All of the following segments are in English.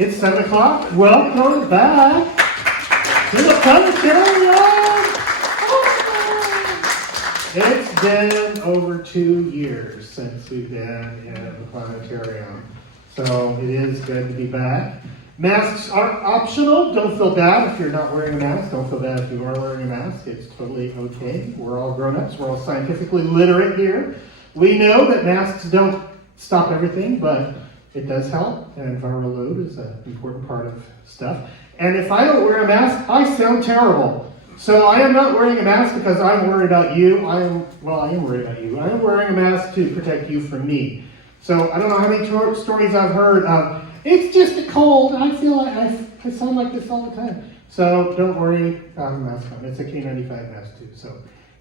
It's 7 o'clock. Welcome back to the planetarium. It's been over 2 years since we've been in the planetarium. So it is good to be back. Masks are optional. Don't feel bad if you're not wearing a mask. Don't feel bad if you are wearing a mask. It's totally okay. We're all grown-ups. We're all scientifically literate here. We know that masks don't stop everything, but it does help, and viral load is an important part of stuff. And if I don't wear a mask, I sound terrible. So I am not wearing a mask because I'm worried about you. I am worried about you. I am wearing a mask to protect you from me. So I don't know how many stories I've heard of, it's just a cold, I feel like I sound like this all the time. So don't worry about the mask on. It's a K95 mask too. So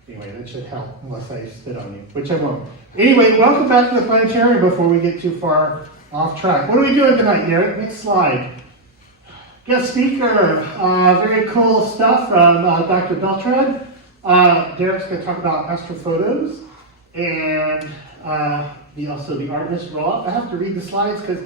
anyway, that should help, unless I spit on you, which I won't. Anyway, welcome back to the planetarium before we get too far off track. What are we doing tonight, Derek? Next slide. Guest speaker, very cool stuff from Dr. Beltran. Derek's going to talk about Astro-photos and also the Artemis Rollout. I have to read the slides because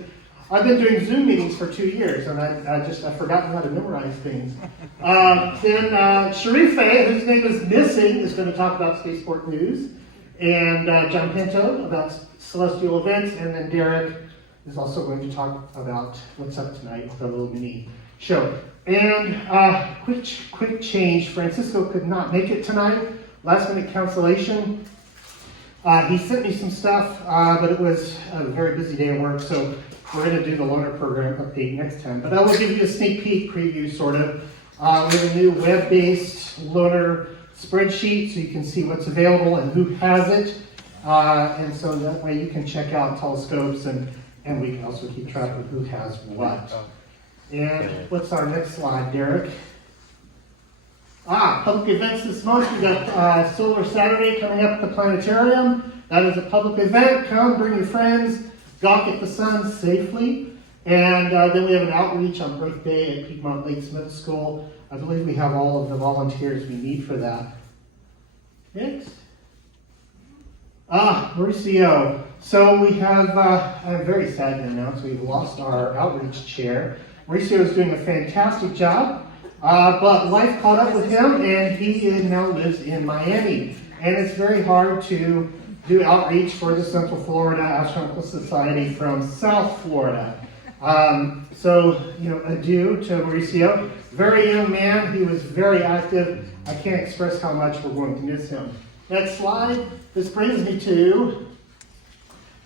I've been doing Zoom meetings for 2 years and I've forgotten how to memorize things. Then Sharife, whose name is missing, is going to talk about spaceport news. And John Pinto about celestial events. And then Derek is also going to talk about what's up tonight with a little mini show. And quick change. Francisco could not make it tonight. Last minute cancellation. He sent me some stuff, but it was a very busy day of work, so we're going to do the loaner program update next time. But I will give you a sneak peek preview, sort of. We have a new web-based loaner spreadsheet, so you can see what's available and who has it. And so that way you can check out telescopes, and we can also keep track of who has what. And what's our next slide, Derek? Public events this month. We got Solar Saturday coming up at the planetarium. That is a public event. Come, bring your friends, gawk at the sun safely. And then we have an outreach on Earth Day at Piedmont Lakes Middle School. I believe we have all of the volunteers we need for that. Next. Mauricio. So we have, I'm very sad to announce we've lost our outreach chair. Mauricio is doing a fantastic job, but life caught up with him and he now lives in Miami. And it's very hard to do outreach for the Central Florida Astronomical Society from South Florida. So, adieu to Mauricio. Very young man, he was very active. I can't express how much we're going to miss him. Next slide. This brings me to,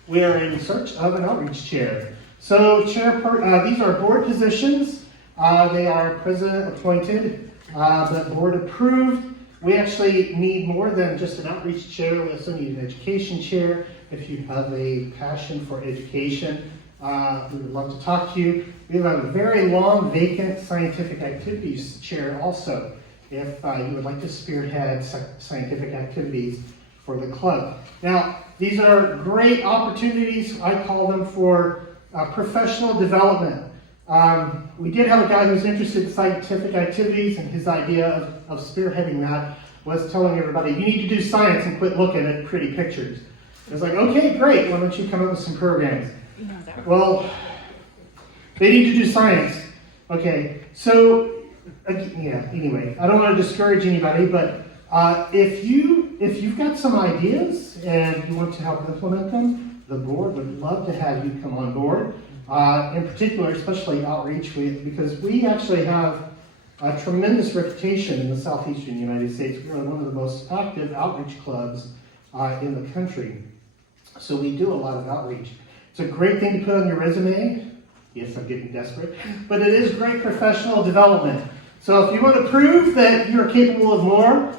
we are in search of an outreach chair. So these are board positions. They are president appointed, but board approved. We actually need more than just an outreach chair. We also need an education chair. If you have a passion for education, we would love to talk to you. We have a very long vacant scientific activities chair also, if you would like to spearhead scientific activities for the club. Now, these are great opportunities, I call them, for professional development. We did have a guy who's interested in scientific activities, and his idea of spearheading that was telling everybody, you need to do science and quit looking at pretty pictures. It was like, okay, great, why don't you come up with some programs? Well, they need to do science. Okay, so, anyway, I don't want to discourage anybody, but if you've got some ideas and you want to help implement them, the board would love to have you come on board. In particular, especially outreach, because we actually have a tremendous reputation in the southeastern United States. We are one of the most active outreach clubs in the country. So we do a lot of outreach. It's a great thing to put on your resume. Yes, I'm getting desperate. But it is great professional development. So if you want to prove that you're capable of more,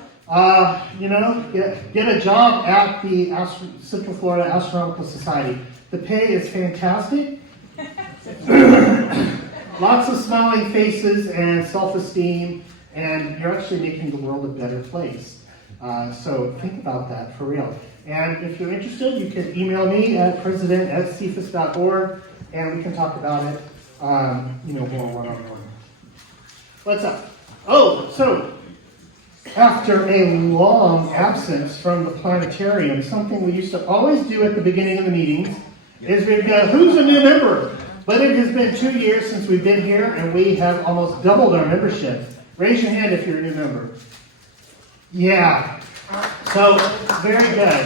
get a job at the Central Florida Astronomical Society. The pay is fantastic. Lots of smiling faces and self-esteem, and you're actually making the world a better place. So think about that for real. And if you're interested, you can email me at president@cfas.org, and we can talk about it, more one-on-one. What's up? So after a long absence from the planetarium, something we used to always do at the beginning of the meetings is we'd go, who's a new member? But it has been 2 years since we've been here, and we have almost doubled our membership. Raise your hand if you're a new member. Yeah. So, very good.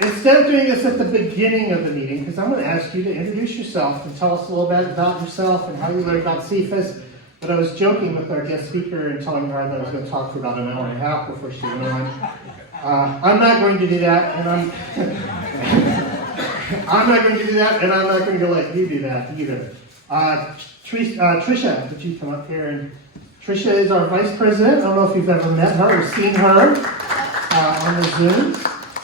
Instead of doing this at the beginning of the meeting, because I'm going to ask you to introduce yourself and tell us a little bit about yourself and how you learned about CFAS. But I was joking with our guest speaker and telling her that I was going to talk for about an hour and a half before she went on. I'm not going to do that, and I'm not going to do that, and I'm not going to let you do that either. Trisha, would you come up here? And Trisha is our vice president. I don't know if you've ever met her or seen her on the Zoom.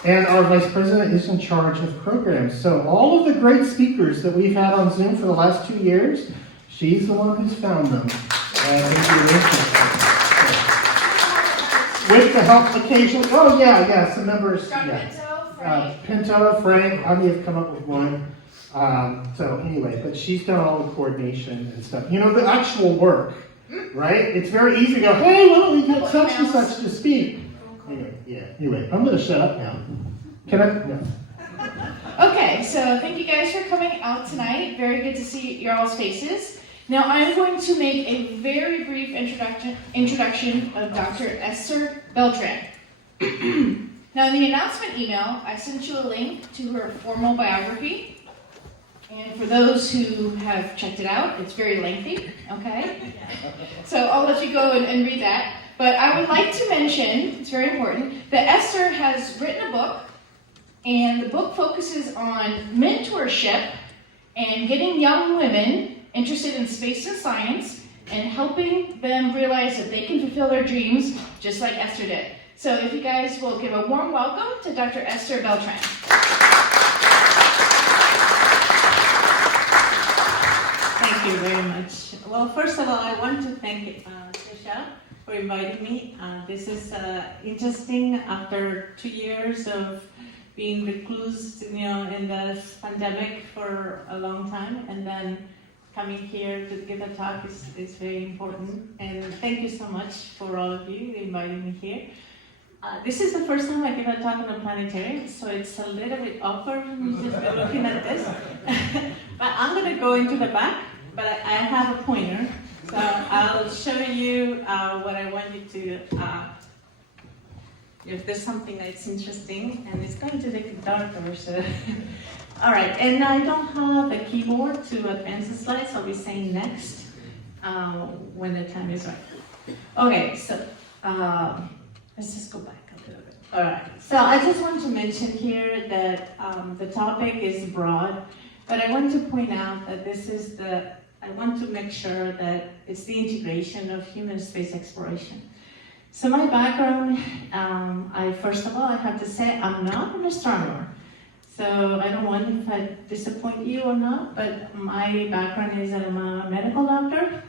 And our vice president is in charge of programs. So all of the great speakers that we've had on Zoom for the last 2 years, she's the one who's found them. With the help occasionally, some members. Pinto, Frank, I may have come up with one. So anyway, but she's done all the coordination and stuff. You know, the actual work, right? It's very easy to go, hey, why don't we get such and such to speak? Anyway, I'm going to shut up now. Can I? No. Okay, so thank you guys for coming out tonight. Very good to see your all's faces. Now I'm going to make a very brief introduction of Dr. Esther Beltran. Now in the announcement email, I sent you a link to her formal biography. And for those who have checked it out, it's very lengthy, okay? So I'll let you go and read that. But I would like to mention, it's very important, that Esther has written a book, and the book focuses on mentorship and getting young women interested in space and science and helping them realize that they can fulfill their dreams just like Esther did. So if you guys will give a warm welcome to Dr. Esther Beltran. Thank you very much. Well, first of all, I want to thank Trisha for inviting me. This is interesting after 2 years of being recluse, in the pandemic for a long time, and then coming here to give a talk is very important. And thank you so much for all of you inviting me here. This is the first time I give a talk in a planetarium, so it's a little bit awkward for me just looking at this. But I'm going to go into the back, but I have a pointer. So I'll show you what I want you to, if there's something that's interesting, and it's going to get darker, so. All right, and I don't have a keyboard to advance the slides, I'll be saying next when the time is right. Okay, so let's just go back a little bit. All right, so I just want to mention here that the topic is broad, but I want to point out that I want to make sure that it's the integration of human space exploration. So my background, first of all, I have to say I'm not an astronomer. So I don't want if I disappoint you or not, but my background is I'm a medical doctor.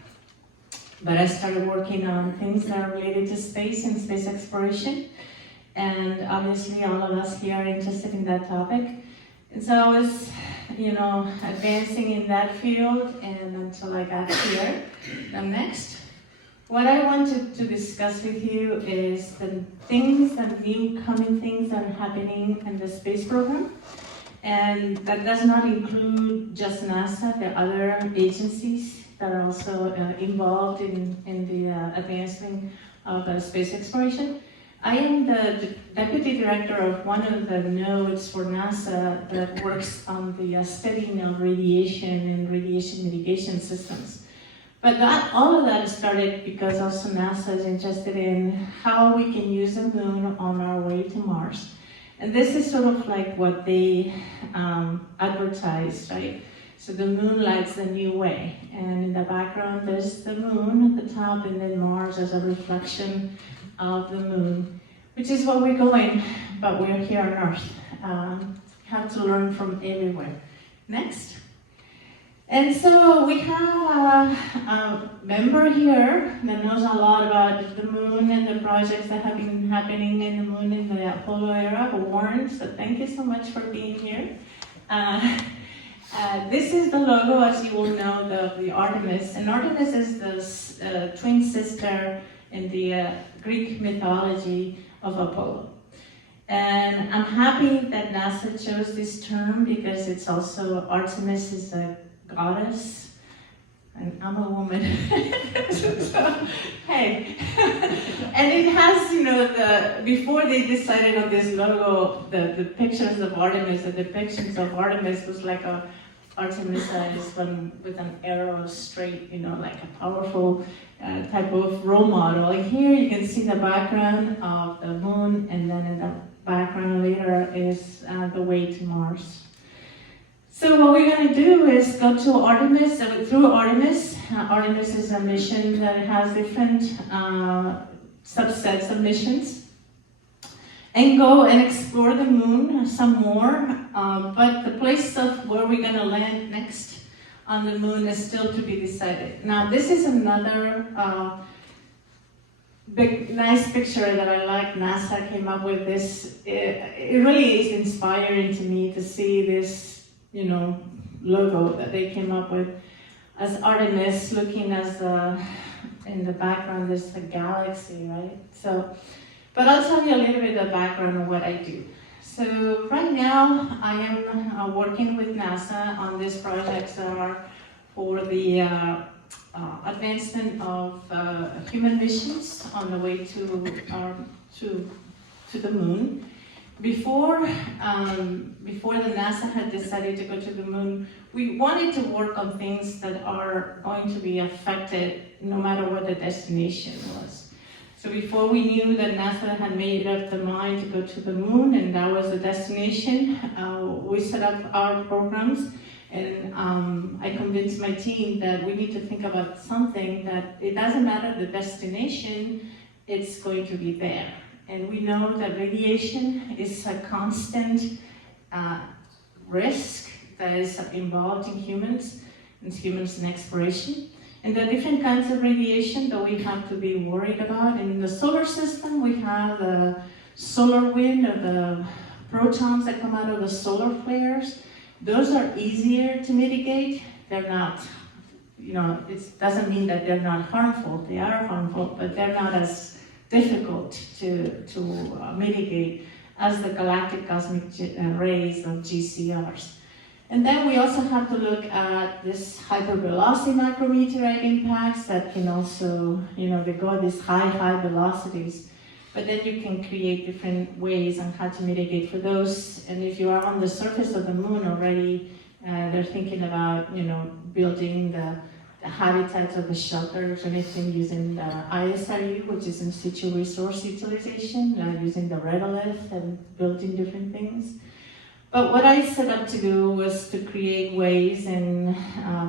But I started working on things that are related to space and space exploration. And obviously all of us here are interested in that topic. And so I was, advancing in that field and until I got here. Now next, what I wanted to discuss with you is the new coming things that are happening in the space program. And that does not include just NASA, there are other agencies that are also involved in the advancement of space exploration. I am the deputy director of one of the nodes for NASA that works on the studying of radiation and radiation mitigation systems. But all of that started because also NASA is interested in how we can use the moon on our way to Mars. And this is sort of like what they advertise, right? So the moon lights the new way. And in the background, there's the moon at the top, and then Mars as a reflection of the moon, which is where we're going, but we're here on Earth. Have to learn from everywhere. Next. And so we have a member here that knows a lot about the moon and the projects that have been happening in the moon in the Apollo era, Warren, so thank you so much for being here. This is the logo, as you will know, the Artemis. And Artemis is the twin sister in the Greek mythology of Apollo. And I'm happy that NASA chose this term because it's also, Artemis is a goddess, and I'm a woman. So, hey. And it has, before they decided on this logo, the pictures of Artemis, the depictions of Artemis was like a Artemisa is one with an arrow straight, like a powerful type of role model. And here you can see the background of the moon, and then in the background later is the way to Mars. So what we're going to do is go to Artemis, through Artemis. Artemis is a mission that has different subsets of missions. And go and explore the moon some more, but the place of where we're going to land next on the moon is still to be decided. Now, this is another nice picture that I like. NASA came up with this. It really is inspiring to me to see this, logo that they came up with as Artemis, looking as in the background there's a galaxy, right? So. But I'll tell you a little bit of background of what I do. So right now I am working with NASA on these projects that are for the advancement of human missions on the way to the moon. Before the NASA had decided to go to the moon, we wanted to work on things that are going to be affected no matter what the destination was. So before we knew that NASA had made up the mind to go to the moon and that was the destination, we set up our programs, and I convinced my team that we need to think about something that it doesn't matter the destination, it's going to be there. And we know that radiation is a constant risk that is involved in humans in exploration. And there are different kinds of radiation that we have to be worried about. In the solar system, we have the solar wind, or the protons that come out of the solar flares. Those are easier to mitigate. They're not, it doesn't mean that they're not harmful. They are harmful, but they're not as difficult to mitigate as the galactic cosmic rays of GCRs. And then we also have to look at this hypervelocity micrometeorite impacts that can also, they go at these high velocities. But then you can create different ways on how to mitigate for those. And if you are on the surface of the moon already, they're thinking about, building the habitats of the shelters, or anything using the ISRU, which is in situ resource utilization, using the regolith and building different things. But what I set up to do was to create ways and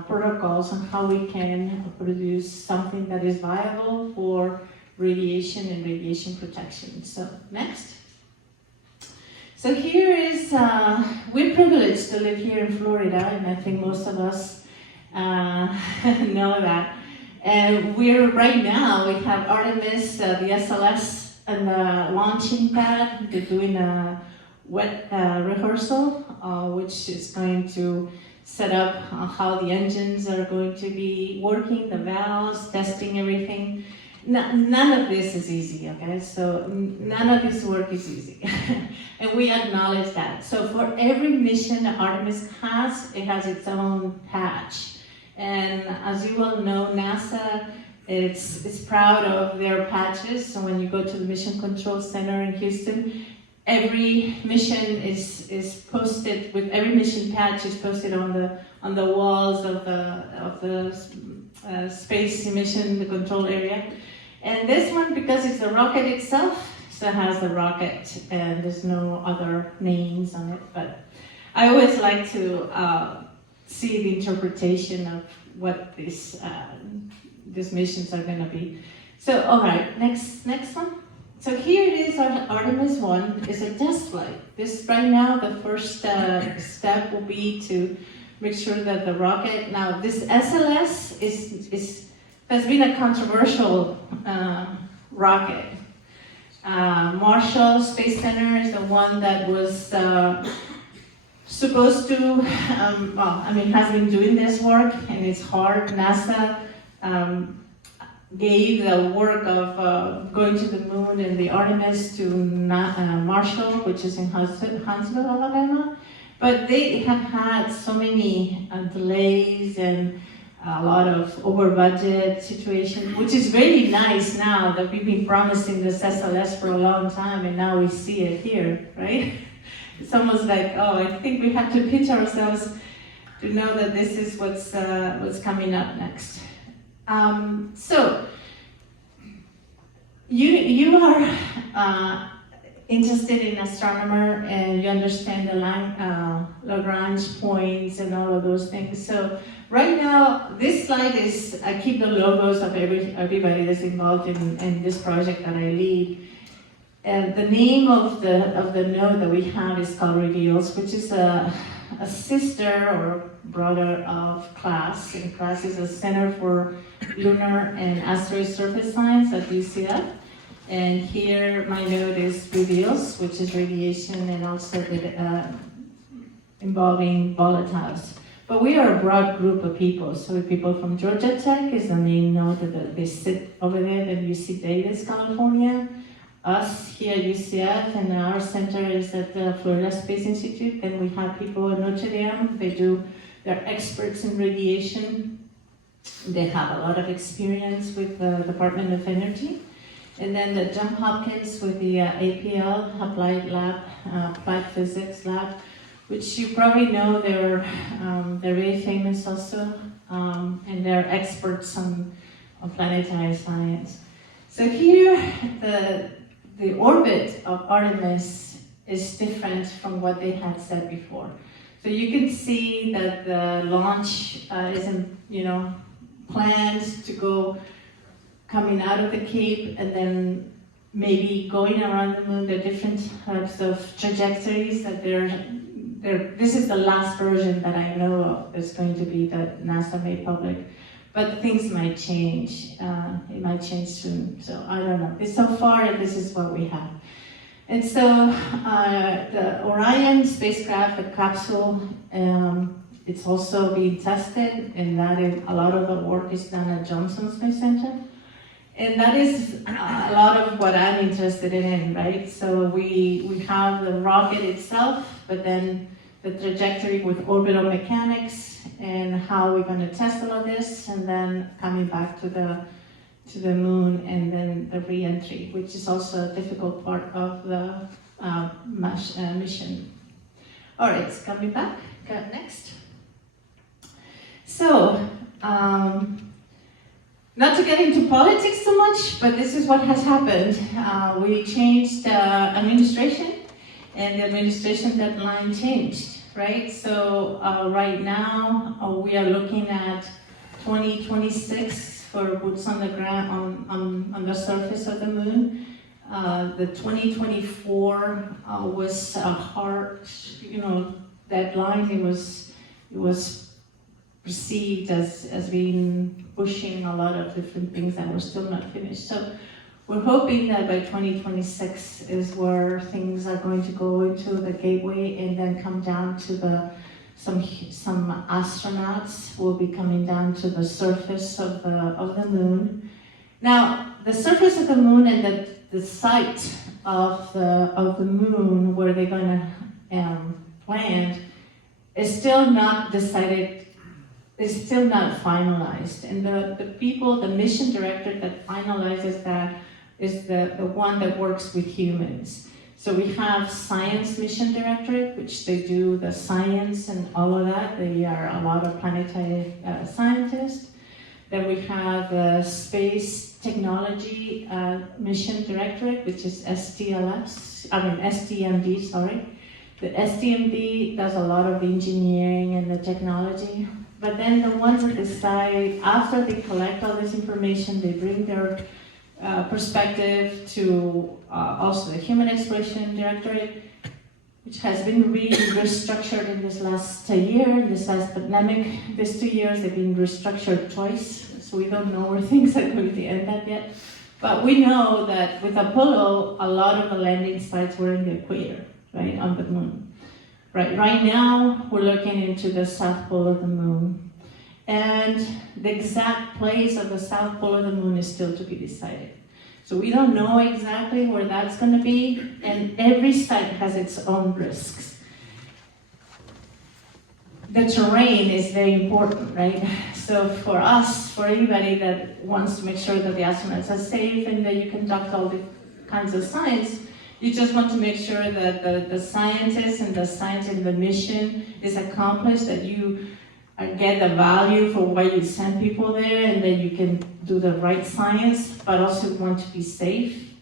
protocols on how we can produce something that is viable for radiation and radiation protection. So next. So here is, we're privileged to live here in Florida, and I think most of us know that. And right now, we have Artemis, the SLS, and the launching pad. They're doing a wet rehearsal, which is going to set up how the engines are going to be working, the valves, testing everything. None of this is easy, okay? So none of this work is easy. And we acknowledge that. So for every mission that Artemis has, it has its own patch. And as you all know, NASA is proud of their patches. So when you go to the Mission Control Center in Houston, every mission is posted, with every mission patch is posted on the walls of the space mission, the control area. And this one, because it's the rocket itself, so it has the rocket, and there's no other names on it. But I always like to see the interpretation of what these missions are going to be. So, all right, next one. So here it is, Artemis 1 is a test flight. This right now, the first step will be to make sure that the rocket, now this SLS has been a controversial rocket. Marshall Space Center is the one that was supposed to, has been doing this work, and it's hard. NASA gave the work of going to the moon and the Artemis to Marshall, which is in Huntsville, Alabama. But they have had so many delays and a lot of over budget situation, which is really nice now that we've been promising this SLS for a long time and now we see it here, right? It's almost like, oh, I think we have to pinch ourselves to know that this is what's coming up next. So, you are interested in astronomer and you understand the Lagrange points and all of those things. So right now, this slide is, I keep the logos of everybody that's involved in this project that I lead. And the name of the node that we have is called Reveals, which is a sister or brother of CLASS. And CLASS is a Center for Lunar and Asteroid Surface Science at UCF. And here my node is Reveals, which is radiation and also involving volatiles. But we are a broad group of people. So people from Georgia Tech is the main node that they sit over there at UC Davis, California. Us here at UCF, and our center is at the Florida Space Institute. Then we have people at Notre Dame. They're experts in radiation. They have a lot of experience with the Department of Energy. And then the Johns Hopkins with the APL, Applied Lab, Applied Physics Lab, which you probably know, they're very famous also, and they're experts on planetary science. So here, the orbit of Artemis is different from what they had said before. So you can see that the launch isn't, planned to go coming out of the Cape and then maybe going around the moon. There are different types of trajectories that this is the last version that I know of that's going to be that NASA made public. But things might change. It might change soon. So I don't know. So far, this is what we have. And so the Orion spacecraft, the capsule, it's also being tested, and a lot of the work is done at Johnson Space Center. And that is a lot of what I'm interested in, right? So we have the rocket itself, but then the trajectory with orbital mechanics and how we're going to test all of this, and then coming back to the moon, and then the re-entry, which is also a difficult part of the mission. All right, it's coming back. Got next. So, not to get into politics so much, but this is what has happened. We changed administration, and the administration deadline changed, right? So right now, we are looking at 2026 for boots on the ground, on the surface of the moon. The 2024 was a hard, deadline. It was perceived as being pushing a lot of different things that were still not finished. So we're hoping that by 2026 is where things are going to go into the gateway and then come down to some astronauts will be coming down to the surface of the moon. Now, the surface of the moon and the site of the moon where they're going to land is still not decided. Is still not finalized, and the mission director that finalizes that is the one that works with humans. So we have Science Mission Directorate, which they do the science and all of that. They are a lot of planetary scientists. Then we have the Space Technology Mission Directorate, which is STMD, sorry. The STMD does a lot of engineering and the technology. But then the ones that decide, after they collect all this information, they bring their perspective to also the Human Exploration Directorate, which has been really restructured in this last year, this last pandemic. These 2 years, they've been restructured twice, so we don't know where things are going to end up yet. But we know that with Apollo, a lot of the landing sites were in the equator, right, on the moon. Right now, we're looking into the south pole of the moon. And the exact place of the south pole of the moon is still to be decided. So we don't know exactly where that's going to be, and every site has its own risks. The terrain is very important, right? So for us, for anybody that wants to make sure that the astronauts are safe and that you conduct all the kinds of science, you just want to make sure that the scientists and the science and the mission is accomplished, that you get the value for why you send people there, and that you can do the right science, but also want to be safe.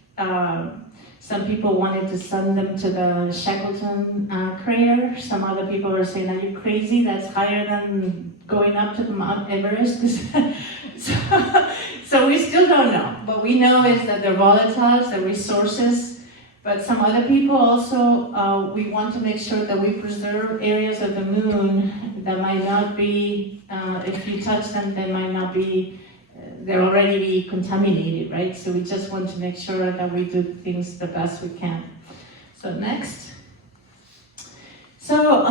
Some people wanted to send them to the Shackleton crater. Some other people are saying, are you crazy? That's higher than going up to the Mount Everest. So we still don't know. What we know is that they're volatiles, they're resources. But some other people also, we want to make sure that we preserve areas of the moon that might not be, if you touch them, they might not be, they're already be contaminated, right? So we just want to make sure that we do things the best we can. So next. So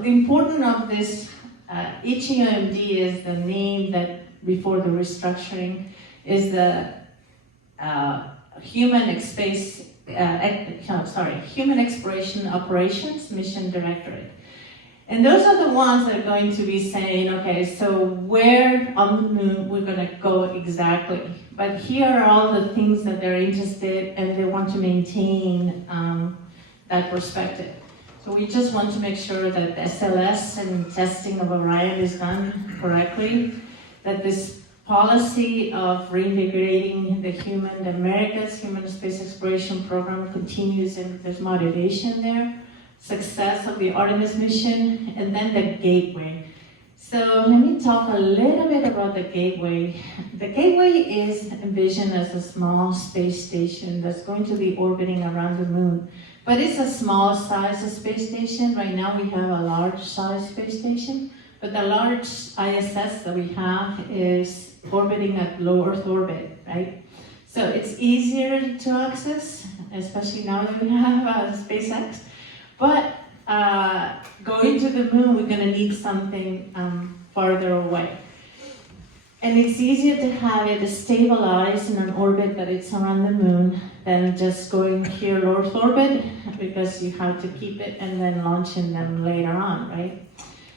the importance of this HEOMD is the name that before the restructuring is the Human Exploration Operations Mission Directorate. And those are the ones that are going to be saying, okay, so where on the moon we're going to go exactly. But here are all the things that they're interested and they want to maintain that perspective. So we just want to make sure that the SLS and testing of Orion is done correctly, that this policy of reintegrating the America's Human Space Exploration Program continues and there's motivation there. Success of the Artemis mission, and then the Gateway. So let me talk a little bit about the Gateway. The Gateway is envisioned as a small space station that's going to be orbiting around the moon. But it's a small size of space station. Right now we have a large size space station, but the large ISS that we have is orbiting at low Earth orbit, right? So it's easier to access, especially now that we have SpaceX. But going to the moon, we're going to need something farther away. And it's easier to have it stabilized in an orbit that it's around the moon than just going here low Earth orbit, because you have to keep it and then launching them later on, right?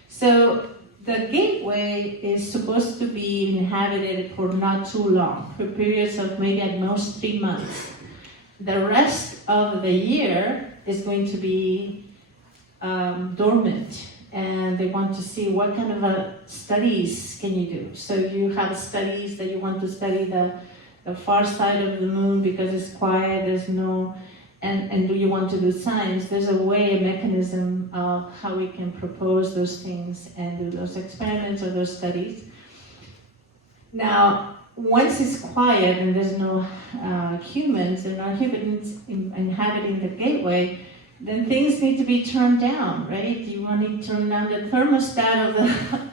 So the Gateway is supposed to be inhabited for not too long, for periods of maybe at most 3 months. The rest of the year is going to be dormant, and they want to see what kind of studies can you do. So you have studies that you want to study the far side of the moon because it's quiet, there's no, and do you want to do science? There's a way, a mechanism of how we can propose those things and do those experiments or those studies. Now, once it's quiet and there's no humans, there are no humans inhabiting the Gateway, then things need to be turned down, right? You want to turn down the thermostat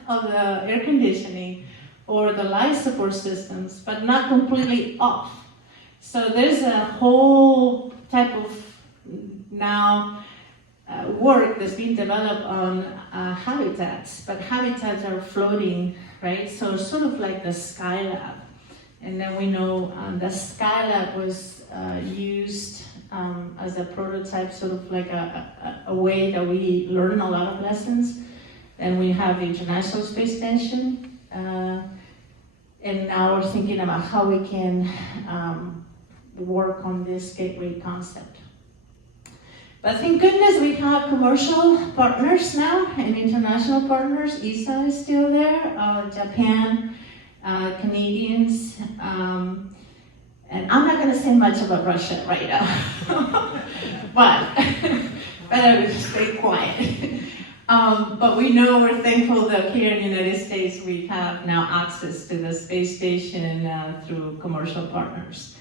of the air conditioning or the life support systems, but not completely off. So there's a whole type of now work that's being developed on habitats, but habitats are floating, right? So sort of like the Skylab. And then we know the Skylab was used as a prototype, sort of like a way that we learn a lot of lessons. And we have the International Space Station. And now we're thinking about how we can work on this Gateway concept. But thank goodness we have commercial partners now and international partners. ESA is still there, Japan, Canadians, and I'm not going to say much about Russia right now, but I will stay quiet. But we know we're thankful that here in the United States we have now access to the space station through commercial partners.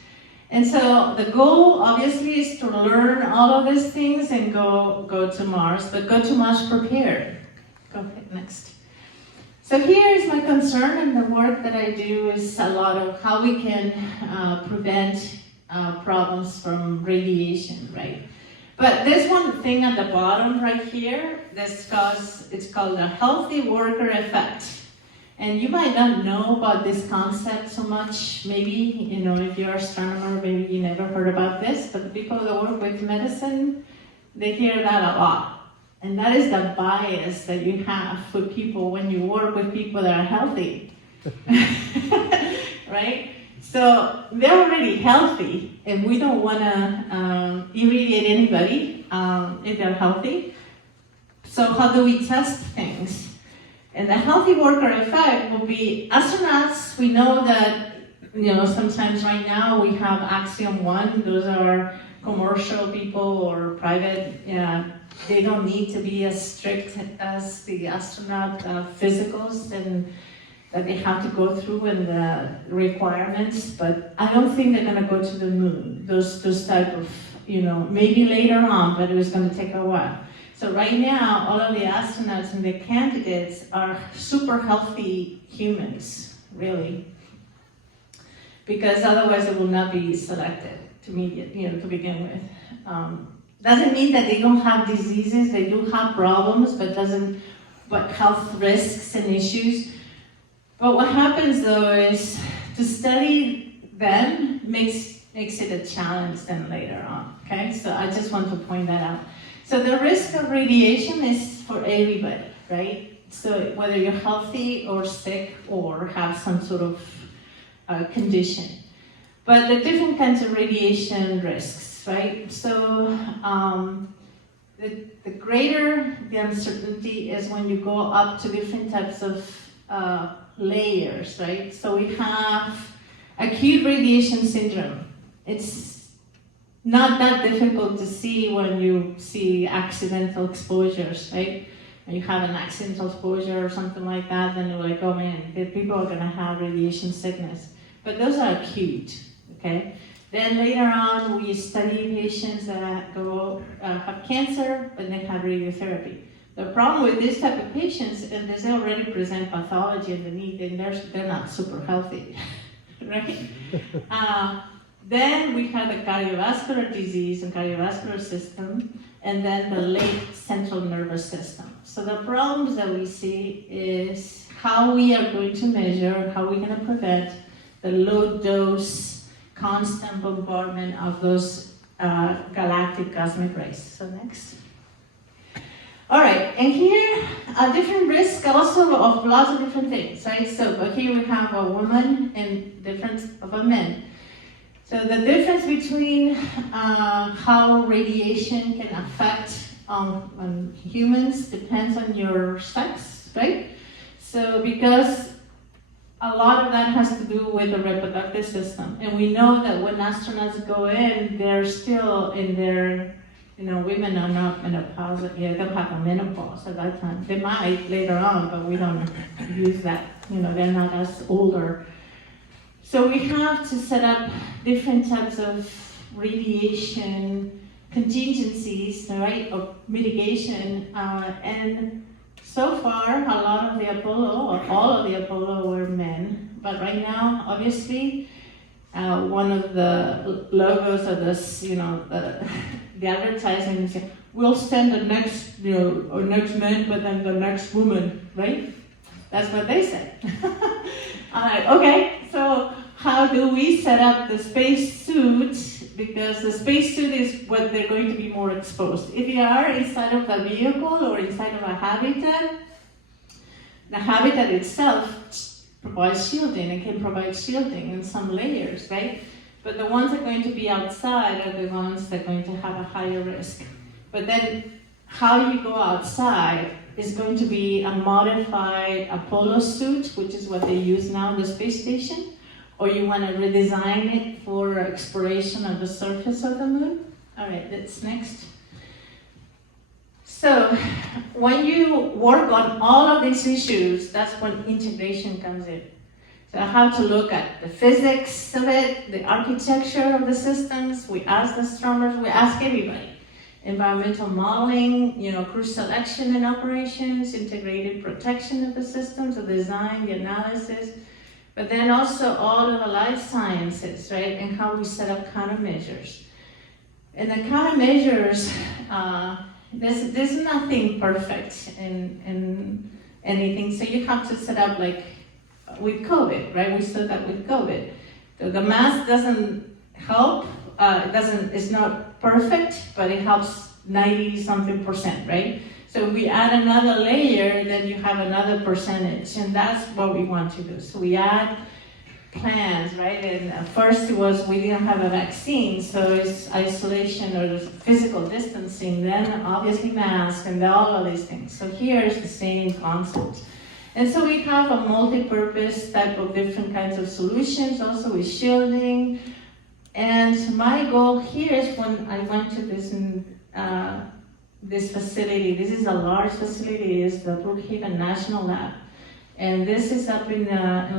And so the goal obviously is to learn all of these things and go to Mars, but go to Mars prepared. Go ahead, next. So here is my concern, and the work that I do is a lot of how we can prevent problems from radiation, right? But there's one thing at the bottom right here it's called the healthy worker effect. And you might not know about this concept so much. Maybe, if you're an astronomer, maybe you never heard about this, but the people that work with medicine, they hear that a lot. And that is the bias that you have for people when you work with people that are healthy. Right? So they're already healthy, and we don't want to irradiate anybody if they're healthy. So how do we test things? And the healthy worker effect will be astronauts. We know that, sometimes right now we have Axiom 1. Those are commercial people or private. They don't need to be as strict as the astronaut physicals and that they have to go through and the requirements. But I don't think they're going to go to the moon. Those type of, maybe later on, but it was going to take a while. So right now, all of the astronauts and the candidates are super healthy humans, really, because otherwise they will not be selected to begin with. Doesn't mean that they don't have diseases. They do have problems, but health risks and issues. But what happens though is to study them makes it a challenge then later on. Okay, so I just want to point that out. So the risk of radiation is for everybody, right? So whether you're healthy or sick or have some sort of condition. But the different kinds of radiation risks, right? So the greater the uncertainty is when you go up to different types of layers, right? So we have acute radiation syndrome. It's not that difficult to see when you see accidental exposures, right? When you have an accidental exposure or something like that, then you're like, oh man, the people are gonna have radiation sickness. But those are acute, okay? Then later on, we study patients that have cancer, but they have radiotherapy. The problem with this type of patients is that they already present pathology underneath, and they're not super healthy, right? Then we have the cardiovascular disease and cardiovascular system, and then the late central nervous system. So the problems that we see is how we are going to measure, how we're going to prevent the low dose, constant bombardment of those galactic cosmic rays. So next. All right, and here are different risks also of lots of different things, right? So, but here we have a woman and difference of a man. So the difference between how radiation can affect on humans depends on your sex, right? So because a lot of that has to do with the reproductive system. And we know that when astronauts go in, they're still in their, women are not menopausal, they don't have a menopause at that time. They might later on, but we don't use that, they're not as older. So we have to set up different types of radiation contingencies, right, or mitigation, and so far, a lot of the Apollo, or all of the Apollo were men, but right now, obviously, one of the logos of this, the advertisement is, we'll send the next, or next man, but then the next woman, right? That's what they said. All right, okay, so how do we set up the space suit? Because the space suit is what they're going to be more exposed. If you are inside of the vehicle or inside of a habitat, the habitat itself provides shielding. It can provide shielding in some layers, right? But the ones that are going to be outside are the ones that are going to have a higher risk. But then how you go outside is going to be a modified Apollo suit, which is what they use now in the space station, or you want to redesign it for exploration of the surface of the moon. All right, that's next. So when you work on all of these issues, that's when integration comes in. So how to look at the physics of it, the architecture of the systems. We ask the astronomers, we ask everybody. Environmental modeling, crew selection and operations, integrated protection of the systems, the design, the analysis, but then also all of the life sciences, right? And how we set up countermeasures. And the countermeasures, there's nothing perfect in anything. So you have to set up like with COVID, right? We saw that with COVID. The mask doesn't help, it's not perfect, but it helps 90-something%, right? So we add another layer, then you have another percentage, and that's what we want to do. So we add plans, right? And at first it was we didn't have a vaccine, so it's isolation or physical distancing, then obviously masks and all of these things. So here is the same concept. And so we have a multi-purpose type of different kinds of solutions, also with shielding. And my goal here is when I went to this facility, this is a large facility, it's the Brookhaven National Lab. And this is up in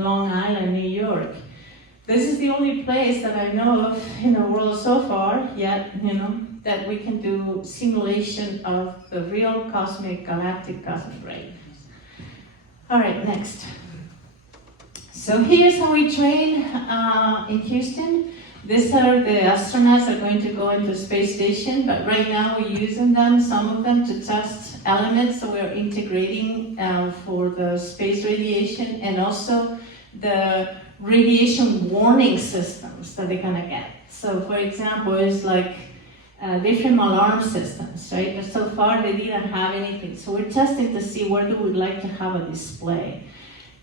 Long Island, New York. This is the only place that I know of in the world so far yet, that we can do simulation of the real galactic cosmic ray. All right, next. So here's how we train in Houston. These are the astronauts that are going to go into the space station, but right now we're using them, some of them, to test elements that we're integrating for the space radiation and also the radiation warning systems that they're gonna get. So for example, it's like different alarm systems, right? But so far they didn't have anything. So we're testing to see where do we like to have a display.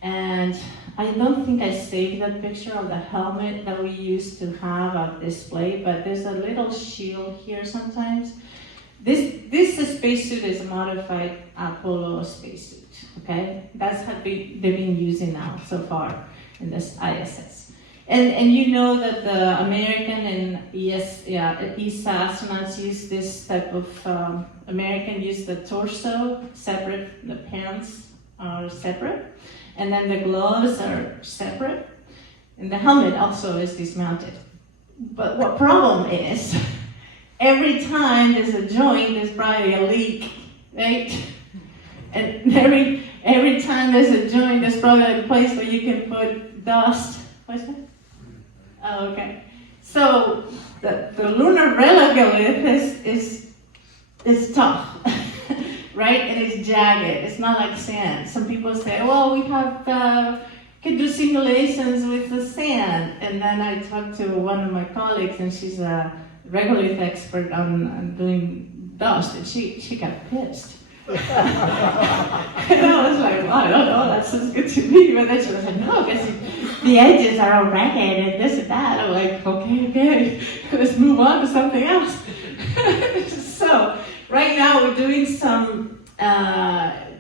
And I don't think I saved that picture of the helmet that we used to have a display, but there's a little shield here sometimes. This spacesuit is a modified Apollo spacesuit, okay? That's what they've been using now so far in this ISS. And you know that the American and ESA astronauts use this type of, American use the torso separate, the pants are separate, and then the gloves are separate, and the helmet also is dismounted. But what problem is, every time there's a joint, there's probably a leak, right? And every time there's a joint, there's probably a place where you can put dust. What's that? Oh, okay. So the lunar regolith is tough, right? And it's jagged. It's not like sand. Some people say, well, we can do simulations with the sand. And then I talked to one of my colleagues, and she's a regolith expert on doing dust, and she got pissed. And I was like, well, I don't know, that sounds good to me. But then she was like, no, because the edges are all ragged and this and that. I'm like, okay, let's move on to something else. So right now we're doing some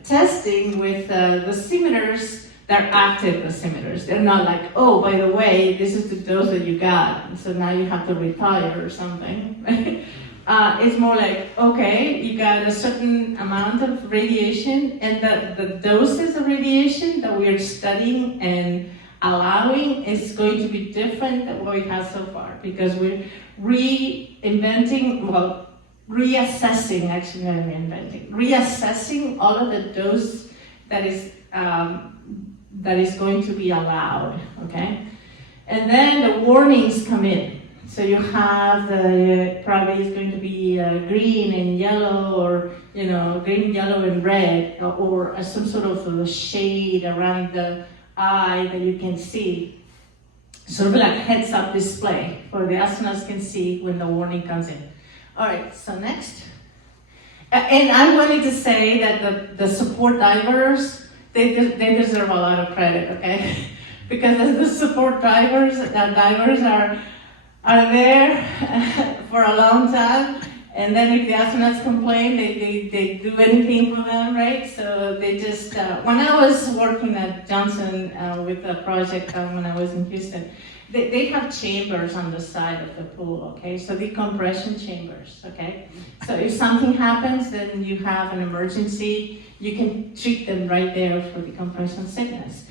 testing with the dosimeters. They're active dosimeters. They're not like, oh, by the way, this is the dose that you got, so now you have to retire or something. It's more like, okay, you got a certain amount of radiation, and the doses of radiation that we're studying and allowing is going to be different than what we have so far, because we're reassessing all of the dose that is going to be allowed, okay? And then the warnings come in. So you have probably it's going to be green and yellow, or green, yellow, and red, or some sort of a shade around the eye that you can see. Sort of like heads-up display where the astronauts can see when the warning comes in. All right, so next. And I wanted to say that the support divers, they deserve a lot of credit, okay? Because as the support divers, the divers are there for a long time, and then if the astronauts complain, they do anything for them, right? So they just, when I was working at Johnson with a project when I was in Houston, they have chambers on the side of the pool, okay? So decompression chambers, okay? So if something happens, then you have an emergency, you can treat them right there for decompression sickness.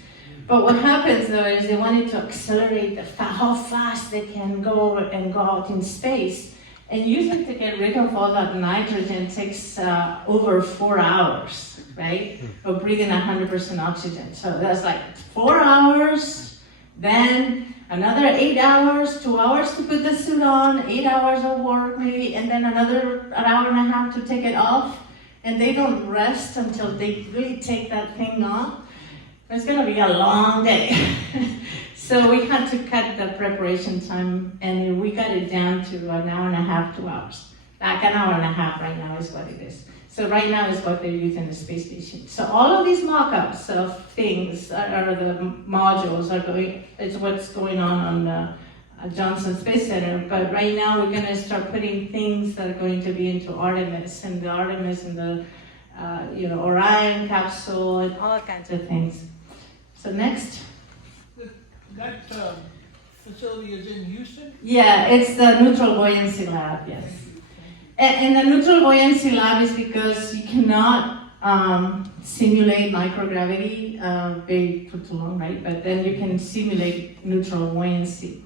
But what happens though is they wanted to accelerate how fast they can go out in space. And usually to get rid of all that nitrogen takes over 4 hours, right? Of breathing 100% oxygen. So that's like 4 hours, then another 8 hours, 2 hours to put the suit on, 8 hours of work maybe, and then an hour and a half to take it off. And they don't rest until they really take that thing off. It's gonna be a long day. So we had to cut the preparation time, and we got it down to an hour and a half, 2 hours. Like an hour and a half right now is what it is. So right now is what they're using the space station. So all of these mock-ups of things, or the modules are going, it's what's going on the Johnson Space Center. But right now we're gonna start putting things that are going to be into Artemis, and the Artemis and the Orion capsule and all kinds of things. So next. That facility is in Houston? Yeah, it's the neutral buoyancy lab, yes. And the neutral buoyancy lab is because you cannot simulate microgravity for too long, right? But then you can simulate neutral buoyancy,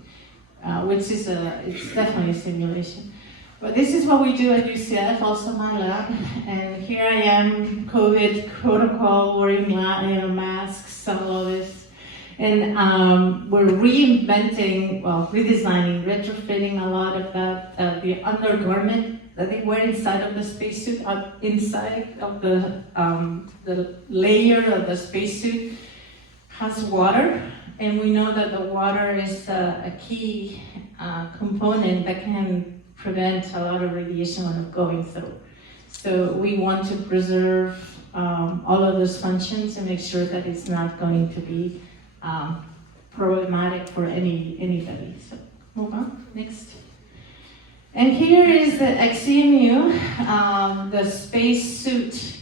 which is it's definitely a simulation. But this is what we do at UCF, also my lab. And here I am, COVID protocol, wearing masks, all of this. And we're reinventing, redesigning, retrofitting a lot of the undergarment that they wear inside of the spacesuit, inside of the layer of the spacesuit has water. And we know that the water is a key component that can prevent a lot of radiation when it's going through. So we want to preserve all of those functions and make sure that it's not going to be problematic for anybody. So move on, next. And here is the Axiom, the space suit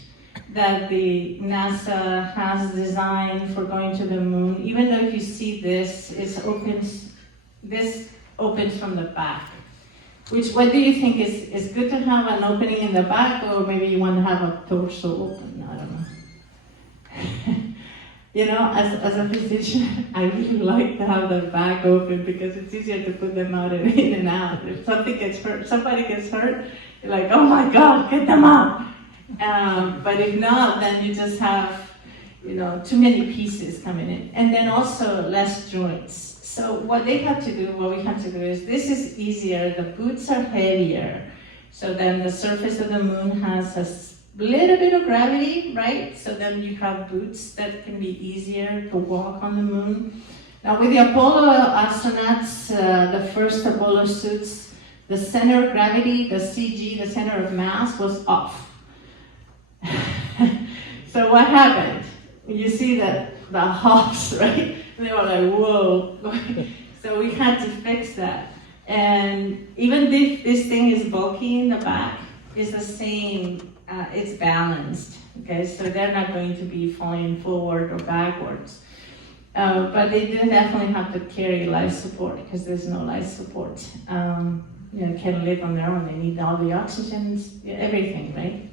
that the NASA has designed for going to the moon. Even though if you see this, this opens from the back. What do you think is good to have an opening in the back, or maybe you want to have a torso open? I don't know. You know, as a physician, I really like to have the back open because it's easier to put them out and in and out. If somebody gets hurt, you're like, oh my God, get them out. But if not, then you just have, too many pieces coming in. And then also less joints. So what we have to do is, this is easier, the boots are heavier. So then the surface of the moon has a little bit of gravity, right? So then you have boots that can be easier to walk on the moon. Now with the Apollo astronauts, the first Apollo suits, the center of gravity, the CG, the center of mass, was off. So what happened? You see the hops, right? They were like, whoa. So we had to fix that. And even if this thing is bulky in the back, it's the same. It's balanced, okay? So they're not going to be falling forward or backwards. But they do definitely have to carry life support because there's no life support. Can't live on their own. They need all the oxygen, everything, right?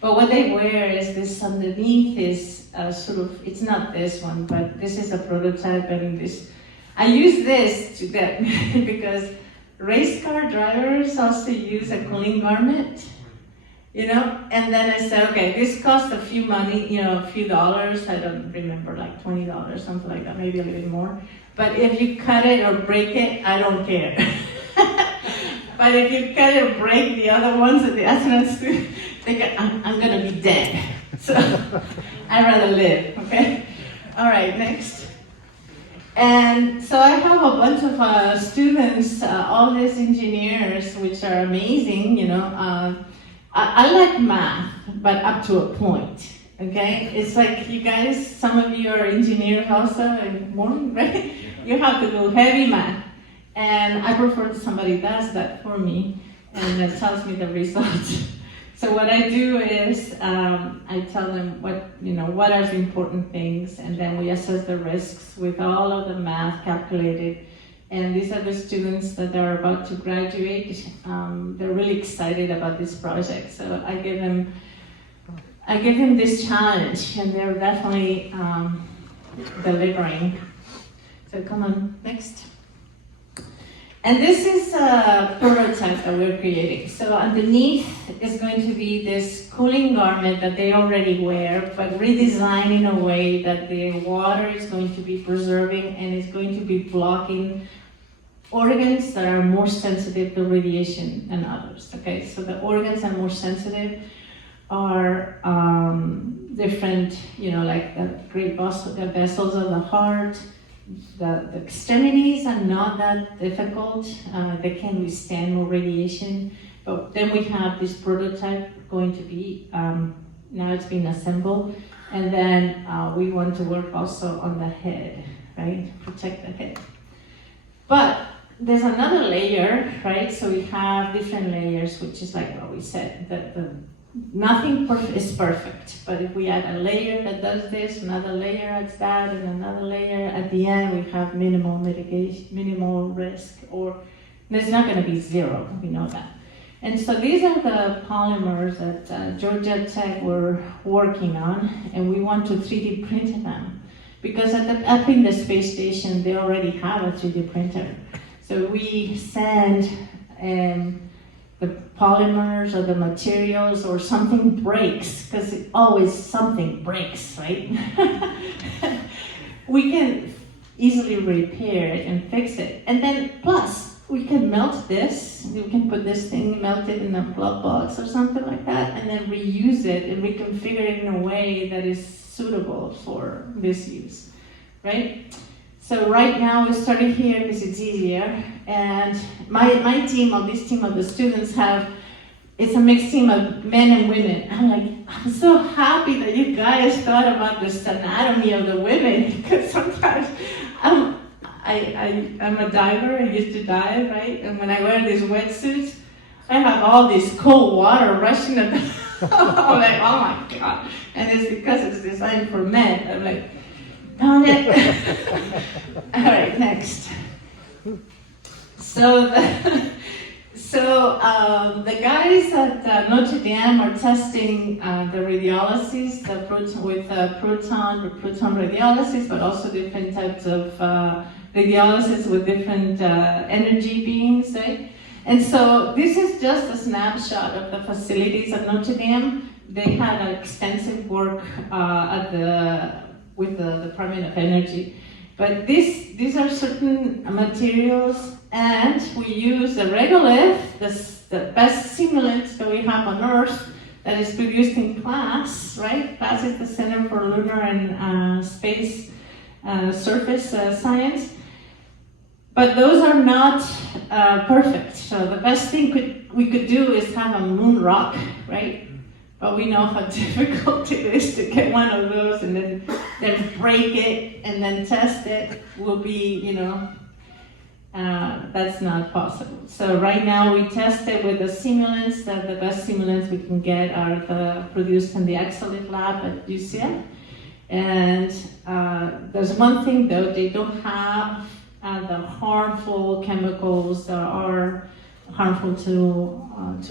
But what they wear is this underneath is it's not this one, but this is a prototype. I use this because race car drivers also use a cooling garment. And then I said, okay, this costs a few dollars. I don't remember, like $20, something like that, maybe a little bit more. But if you cut it or break it, I don't care. But if you cut or break the other ones that the astronauts do, I'm gonna be dead. So I'd rather live, okay? All right, next. And so I have a bunch of students, all these engineers, which are amazing, I like math, but up to a point, okay? It's like you guys, some of you are engineers also, and more, right? You have to do heavy math. And I prefer somebody does that for me, and it tells me the results. So what I do is, I tell them what are the important things, and then we assess the risks with all of the math calculated. And these are the students that are about to graduate. They're really excited about this project. So I give them this challenge, and they're definitely delivering. So come on, next. And this is a prototype that we're creating. So underneath is going to be this cooling garment that they already wear, but redesigned in a way that the water is going to be preserving and is going to be blocking organs that are more sensitive to radiation than others, okay? So the organs are more sensitive. are different, like the great vessels of the heart. The extremities are not that difficult. They can withstand more radiation. But then we have this prototype going to be, now it's being assembled. And then we want to work also on the head, right? Protect the head. But there's another layer, right? So we have different layers, which is like what we said, that nothing is perfect. But if we add a layer that does this, another layer adds that, and another layer, at the end we have minimal mitigation, minimal risk, or there's not going to be zero, we know that. And so these are the polymers that Georgia Tech were working on, and we want to 3D print them. Because up in the space station, they already have a 3D printer. So we send the polymers or the materials or something breaks, because always something breaks, right? We can easily repair it and fix it. And then plus, we can melt this, we can put this thing, melt it in a plug box or something like that, and then reuse it and reconfigure it in a way that is suitable for this use, right? So right now we started here because it's easier, and my team, or this team of the students it's a mixed team of men and women. I'm so happy that you guys thought about this anatomy of the women, because sometimes I'm a diver, I used to dive, right? And when I wear these wetsuits, I have all this cold water rushing at me. I'm like, oh my God. And it's because it's designed for men. I'm like, got it. All right, next. So the guys at Notre Dame are testing the radiolysis, with proton radiolysis, but also different types of radiolysis with different energy beings, right? And so this is just a snapshot of the facilities at Notre Dame. They had extensive work with the Department of Energy. But these are certain materials, and we use the regolith, the best simulant that we have on Earth, that is produced in CLASS, right? CLASS is the Center for Lunar and Space Surface Science. But those are not perfect. So the best thing we could do is have a moon rock, right? But we know how difficult it is to get one of those and then break it and then test it will be, that's not possible. So right now we test it with the simulants. The best simulants we can get are produced in the Gacel lab at UCF. And there's one thing though, they don't have the harmful chemicals that are harmful to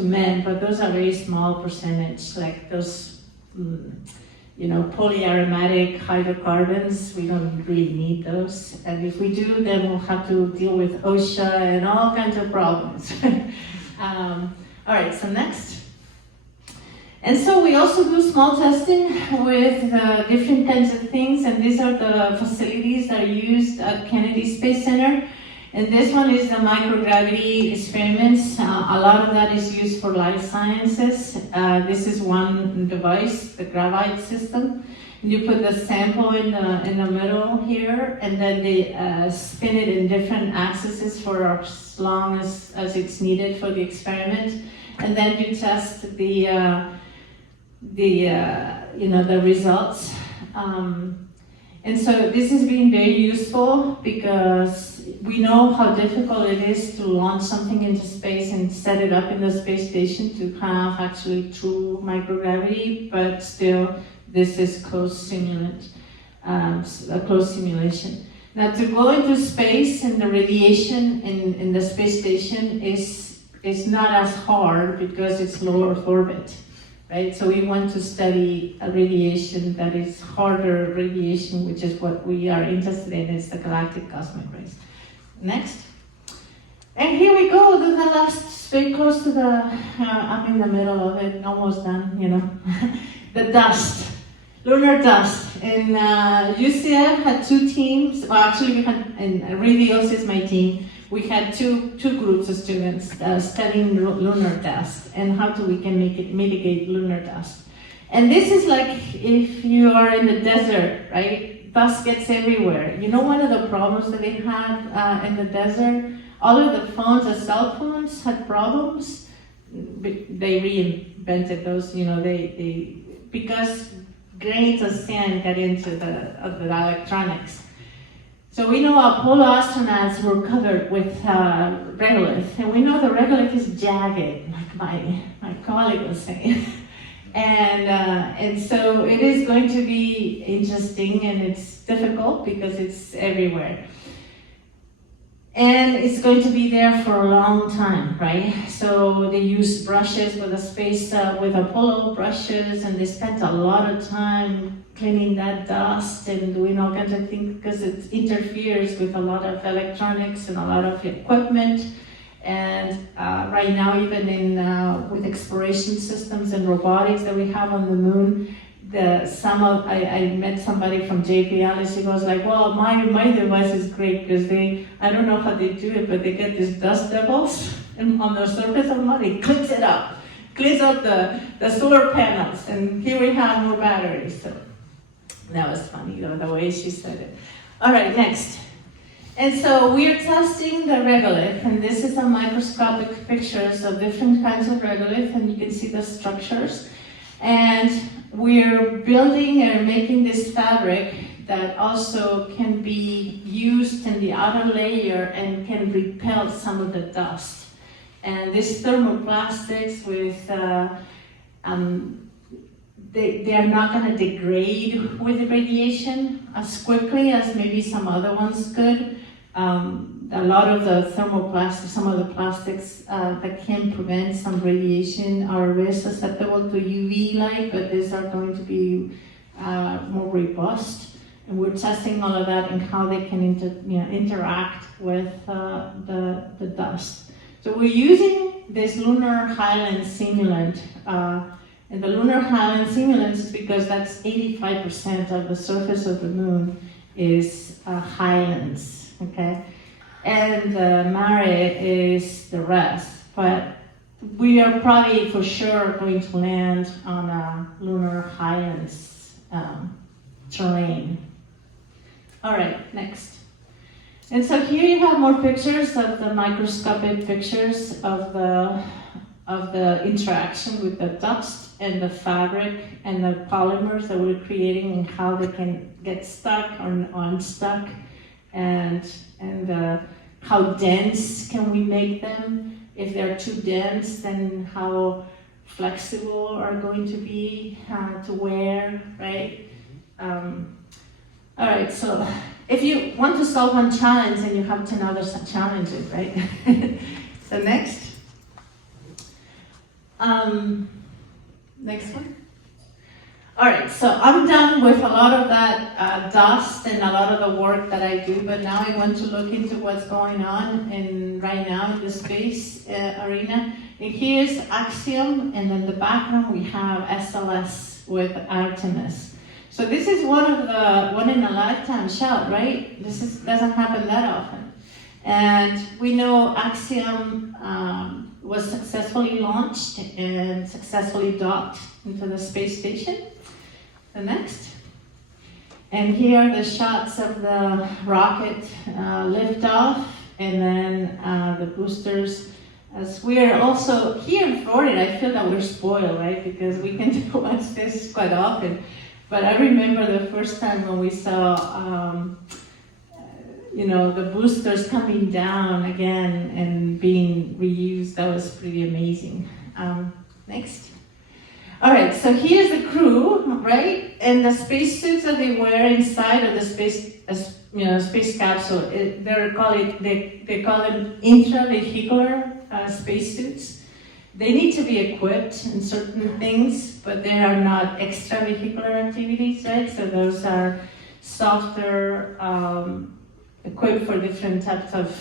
men, but those are very small percentage, like those, polyaromatic hydrocarbons. We don't really need those, and if we do, then we'll have to deal with OSHA and all kinds of problems. All right, so next. And so we also do small testing with different kinds of things, and these are the facilities that are used at Kennedy Space Center. And this one is the microgravity experiments. A lot of that is used for life sciences. This is one device, the Gravite system. And you put the sample in the middle here, and then they spin it in different axes for as long as it's needed for the experiment. And then you test the results. And so this has been very useful because we know how difficult it is to launch something into space and set it up in the space station to have actually true microgravity, but still this is closed simulant, a closed simulation. Now to go into space and the radiation in the space station is not as hard because it's low Earth orbit. Right? So we want to study a radiation that is harder radiation, which is what we are interested in, is the galactic cosmic rays. Next. And here we go, the last, very close to I'm in the middle of it, almost done, the dust, lunar dust. And UCF had two teams, well actually we had, and Reveals is my team, we had two groups of students studying lunar dust and how we can mitigate lunar dust. And this is like if you are in the desert, right? Dust gets everywhere. You know, one of the problems that they had in the desert, all of the phones, the cell phones had problems. They reinvented those, you know, they because grains of sand got into the electronics. So we know Apollo astronauts were covered with regolith, and we know the regolith is jagged, like my colleague was saying. And so it is going to be interesting, and it's difficult because it's everywhere. And it's going to be there for a long time, right? So they use brushes with with Apollo brushes, and they spent a lot of time cleaning that dust and doing all kinds of things because it interferes with a lot of electronics and a lot of equipment. And right now, even with exploration systems and robotics that we have on the moon, I met somebody from JPL, and she goes like, well, my device is great because I don't know how they do it, but they get these dust devils and on the surface of the moon, it cleans it up, cleans up the solar panels, and here we have more batteries. So that was funny, though, the way she said it. All right, next. And so we're testing the regolith, and this is a microscopic pictures of different kinds of regolith, and you can see the structures. And we're building and making this fabric that also can be used in the outer layer and can repel some of the dust. And these thermoplastics they are not going to degrade with the radiation as quickly as maybe some other ones could. A lot of the thermoplastics, some of the plastics that can prevent some radiation are very susceptible to UV light, but these are going to be more robust. And we're testing all of that and how they can interact with the dust. So we're using this lunar highland simulant. And the lunar highland simulant is because that's 85% of the surface of the moon is highlands, okay? And the mare is the rest. But we are probably for sure going to land on a lunar highlands terrain. All right, next. And so here you have more pictures of the microscopic pictures of the interaction with the dust and the fabric and the polymers that we're creating and how they can get stuck or unstuck, and how dense can we make them. If they're too dense, then how flexible are going to be to wear, right? All right, so if you want to solve one challenge, then you have 10 other challenges, right? So next. Next one. All right, so I'm done with a lot of that dust and a lot of the work that I do, but now I want to look into what's going on right now in the space arena. And here's Axiom, and in the background we have SLS with Artemis. So this is one in a lifetime shot, right? Doesn't happen that often. And we know Axiom was successfully launched and successfully docked into the space station. The next. And here are the shots of the rocket liftoff, and then the boosters. As we are also here in Florida, I feel that we're spoiled, right? Because we can watch this quite often. But I remember the first time when we saw the boosters coming down again and being reused. That was pretty amazing. Next. All right, so here's the crew, right? And the spacesuits that they wear inside of the space capsule, they call them intravehicular spacesuits. They need to be equipped in certain things, but they are not extravehicular activities, right? So those are softer, equipped for different types of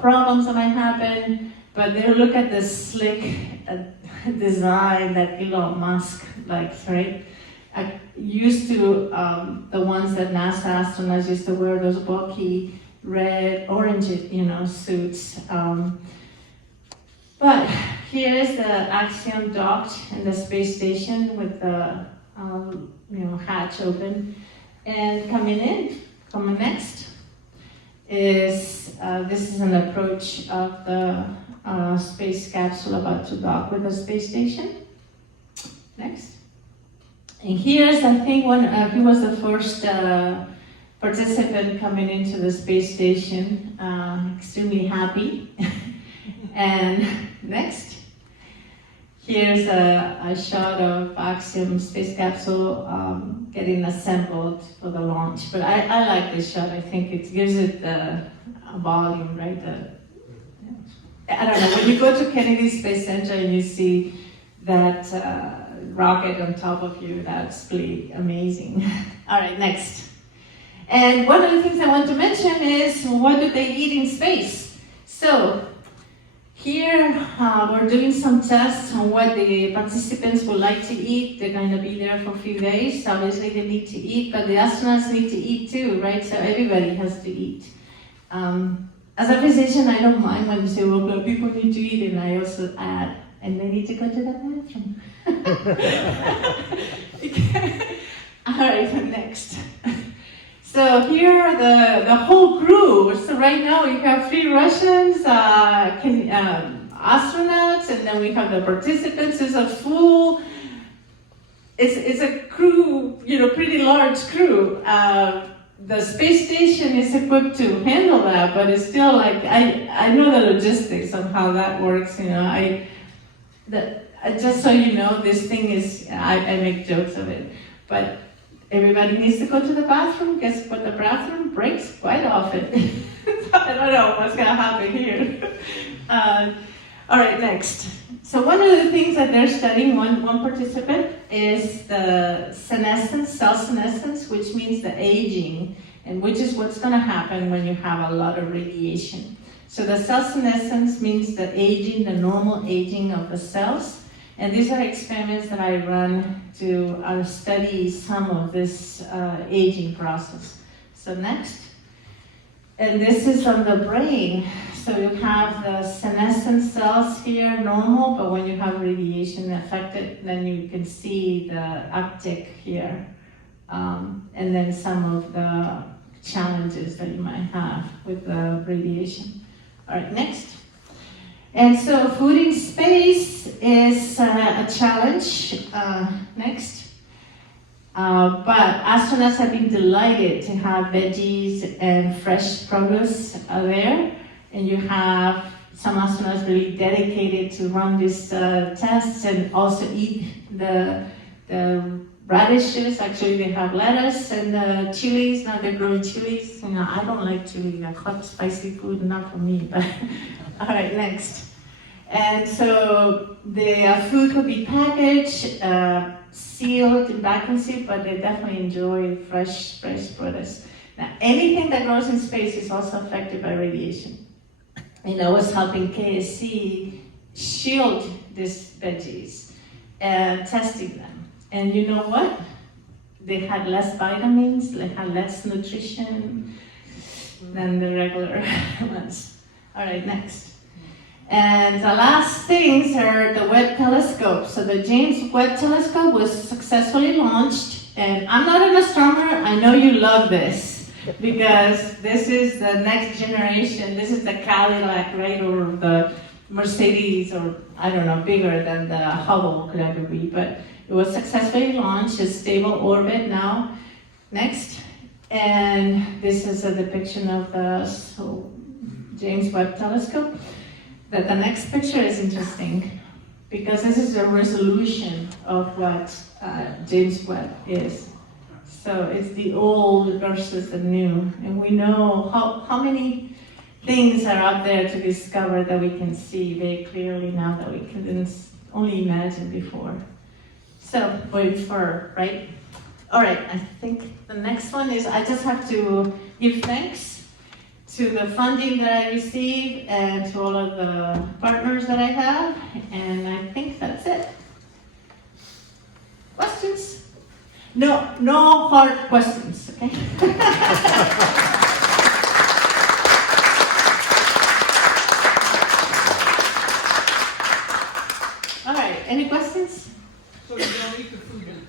problems that might happen, but they look at the slick design that Elon Musk likes, right? Used to the ones that NASA astronauts used to wear, those bulky red, orange, suits. But here is the Axiom docked in the space station with the hatch open and coming in. Coming next is, this is an approach of the space capsule about to dock with the space station. Next. And here's, I think, he was the first participant coming into the space station, extremely happy. And next. Here's a shot of Axiom space capsule getting assembled for the launch. But I like this shot. I think it gives it a volume, right? I don't know, when you go to Kennedy Space Center and you see that rocket on top of you, that's pretty amazing. All right, next. And one of the things I want to mention is, what do they eat in space? So, here, we're doing some tests on what the participants would like to eat. They're going to be there for a few days. Obviously, they need to eat, but the astronauts need to eat too, right? So everybody has to eat. As a physician, I don't mind when you say, well, but people need to eat, and I also add, and they need to go to the bathroom. All right, next. So here are the whole crew. So right now we have 3 Russians, astronauts, and then we have the participants. It's a full, it's a crew, pretty large crew. The space station is equipped to handle that, but it's still like, I know the logistics on how that works, just so you know, this thing is, I make jokes of it, but everybody needs to go to the bathroom. Guess what? The bathroom breaks quite often. I don't know what's going to happen here. All right, next. So one of the things that they're studying, one participant, is the senescence, cell senescence, which means the aging, and which is what's going to happen when you have a lot of radiation. So the cell senescence means the aging, the normal aging of the cells. And these are experiments that I run to study some of this aging process. So next. And this is on the brain. So you have the senescent cells here, normal, but when you have radiation affected, then you can see the uptick here. And then some of the challenges that you might have with the radiation. All right, next. And so food in space is a challenge. Next. But astronauts have been delighted to have veggies and fresh produce there. And you have some astronauts really dedicated to run these tests and also eat the radishes. Actually, they have lettuce and the chilies. Now they're growing chilies. I don't like chili, hot, spicy food, not for me. But all right, next. And so the food could be packaged, sealed in vacuum seal, but they definitely enjoy fresh produce. Now, anything that grows in space is also affected by radiation. And I was helping KSC shield these veggies and testing them. And you know what? They had less vitamins, they had less nutrition than the regular ones. All right, next. And the last things are the Webb telescope. So the James Webb telescope was successfully launched. And I'm not an astronomer, I know you love this, because this is the next generation. This is the Cadillac, right, or the Mercedes, or I don't know, bigger than the Hubble could ever be. But it was successfully launched, it's stable orbit now. Next. And this is a depiction of the James Webb telescope. The next picture is interesting because this is the resolution of what James Webb is. So it's the old versus the new. And we know how many things are out there to discover that we can see very clearly now that we couldn't only imagine before. So, wait for, right? All right, I think the next one is I just have to give thanks to the funding that I received and to all of the partners that I have, and I think that's it. Questions? No hard questions, okay? All right, any questions? So you don't eat the food then?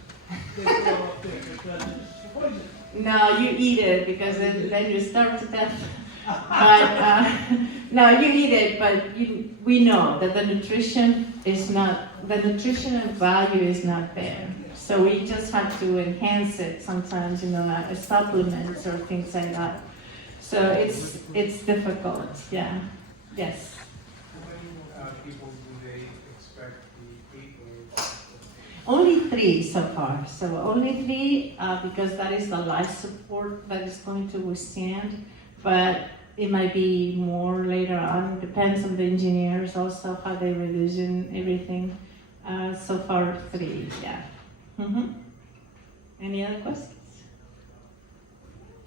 No, you eat it because then you starve to death. But no, you eat it, but we know that the nutritional value is not there. So we just have to enhance it sometimes, supplements or things like that. So it's difficult, yeah. Yes. How many people do they expect the 8 waves? Only 3 so far. So only 3 because that is the life support that is going to withstand. But it might be more later on. Depends on the engineers also how they revision everything. So far 3, yeah. Any other questions?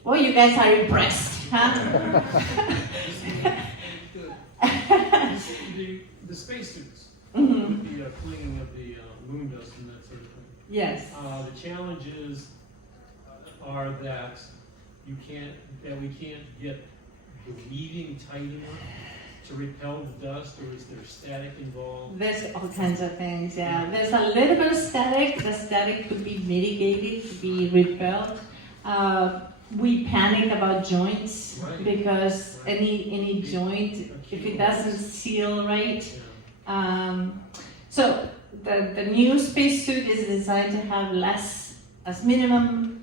Oh, you guys are impressed, huh? The spacesuits, Mhm. with the clinging of the moon dust and that sort of thing. Yes. The challenges are that we can't get the weaving tight enough to repel the dust, or is there static involved? There's all kinds of things, yeah. There's a little bit of static. The static could be mitigated, to be repelled. We panic about joints Right. because any joint, if it doesn't seal right. Yeah. So the new spacesuit is designed to have as minimum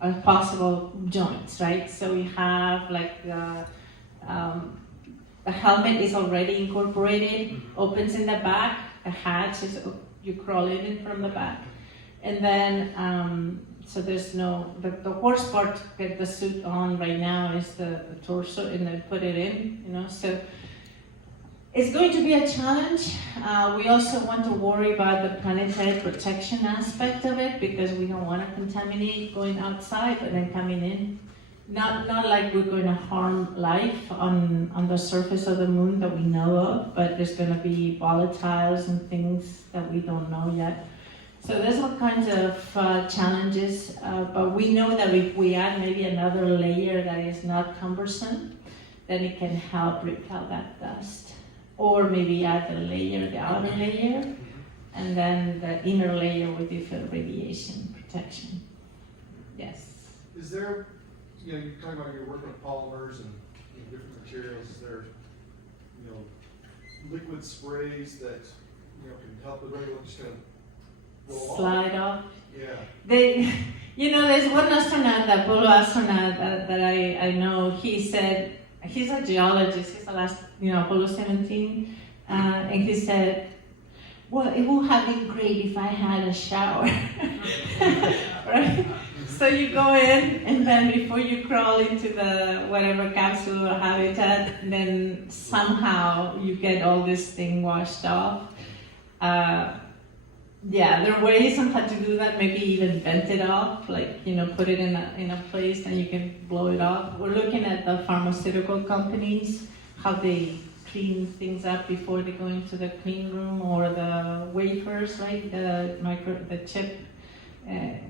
as possible joints, right? So we have like the helmet is already incorporated, opens in the back. The hatch is you crawl in from the back, and then so there's no the worst part to get the suit on right now is the torso, and then put it in, So it's going to be a challenge. We also want to worry about the planetary protection aspect of it because we don't want to contaminate going outside and then coming in. Not like we're going to harm life on the surface of the moon that we know of, but there's going to be volatiles and things that we don't know yet. So there's all kinds of challenges, but we know that if we add maybe another layer that is not cumbersome, then it can help repel that dust. Or maybe add the outer layer, and then the inner layer with different radiation protection. Yes. Is there, you're talking about your work with polymers and different materials, is there, liquid sprays that, can help the regular just kind of roll off? Slide off. Yeah. There's one astronaut, the Apollo astronaut that I know, he said, he's a geologist, he's the last, Apollo 17, and he said, well, it would have been great if I had a shower, right? So you go in, and then before you crawl into the whatever capsule or habitat, then somehow you get all this thing washed off. Yeah, there are ways on how to do that, maybe even vent it off, like, put it in a place and you can blow it off. We're looking at the pharmaceutical companies, how they clean things up before they go into the clean room, or the wafers, right, the chip, the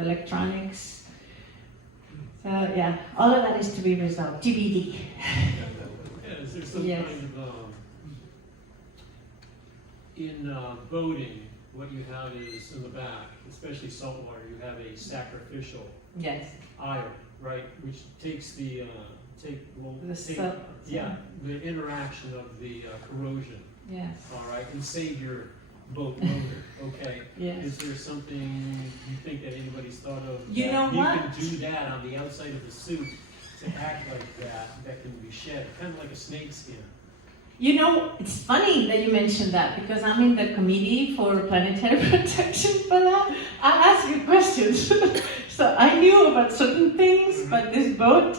electronics. So yeah, all of that is to be resolved, TBD. Yeah, is there some Yes. kind of, in boating, what you have is in the back, especially saltwater, you have a sacrificial Yes. iron, right, which takes the interaction of the corrosion, Yes. all right, and save your boat motor, okay? Yes. Is there something you think that anybody's thought of? You know that what? You can do that on the outside of the suit to act like that can be shed, kind of like a snake skin. It's funny that you mentioned that because I'm in the committee for planetary protection for that. I ask you questions. So I knew about certain things, but this boat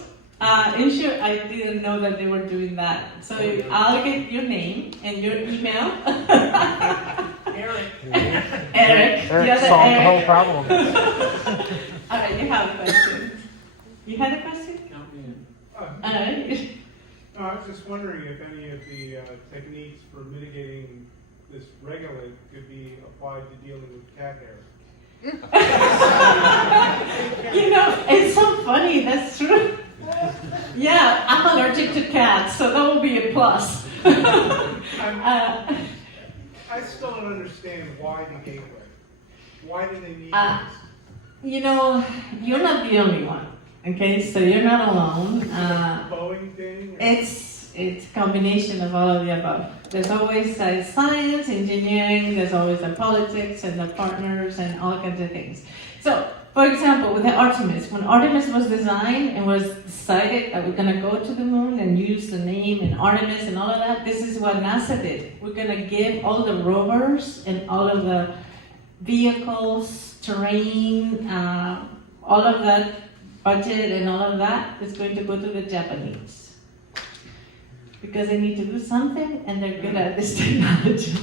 issue, I didn't know that they were doing that. So I'll get your name and your email. Eric. Eric solved the whole problem. All right, you have a question. You had a question? Count me in. All right. No, I was just wondering if any of the techniques for mitigating this regolith could be applied to dealing with cat hair. It's so funny, that's true. Yeah, I'm allergic to cats, so that will be a plus. I still don't understand why the gateway. Why do they need You're not the only one. Okay, so you're not alone. Boeing thing? or- It's a combination of all of the above. There's always science, engineering, there's always the politics and the partners and all kinds of things. So, for example, with the Artemis, when Artemis was designed and was decided that we're gonna go to the moon and use the name and Artemis and all of that, this is what NASA did. We're gonna give all the rovers and all of the vehicles, terrain, all of that budget and all of that is going to go to the Japanese. Because they need to do something and they're good at this technology.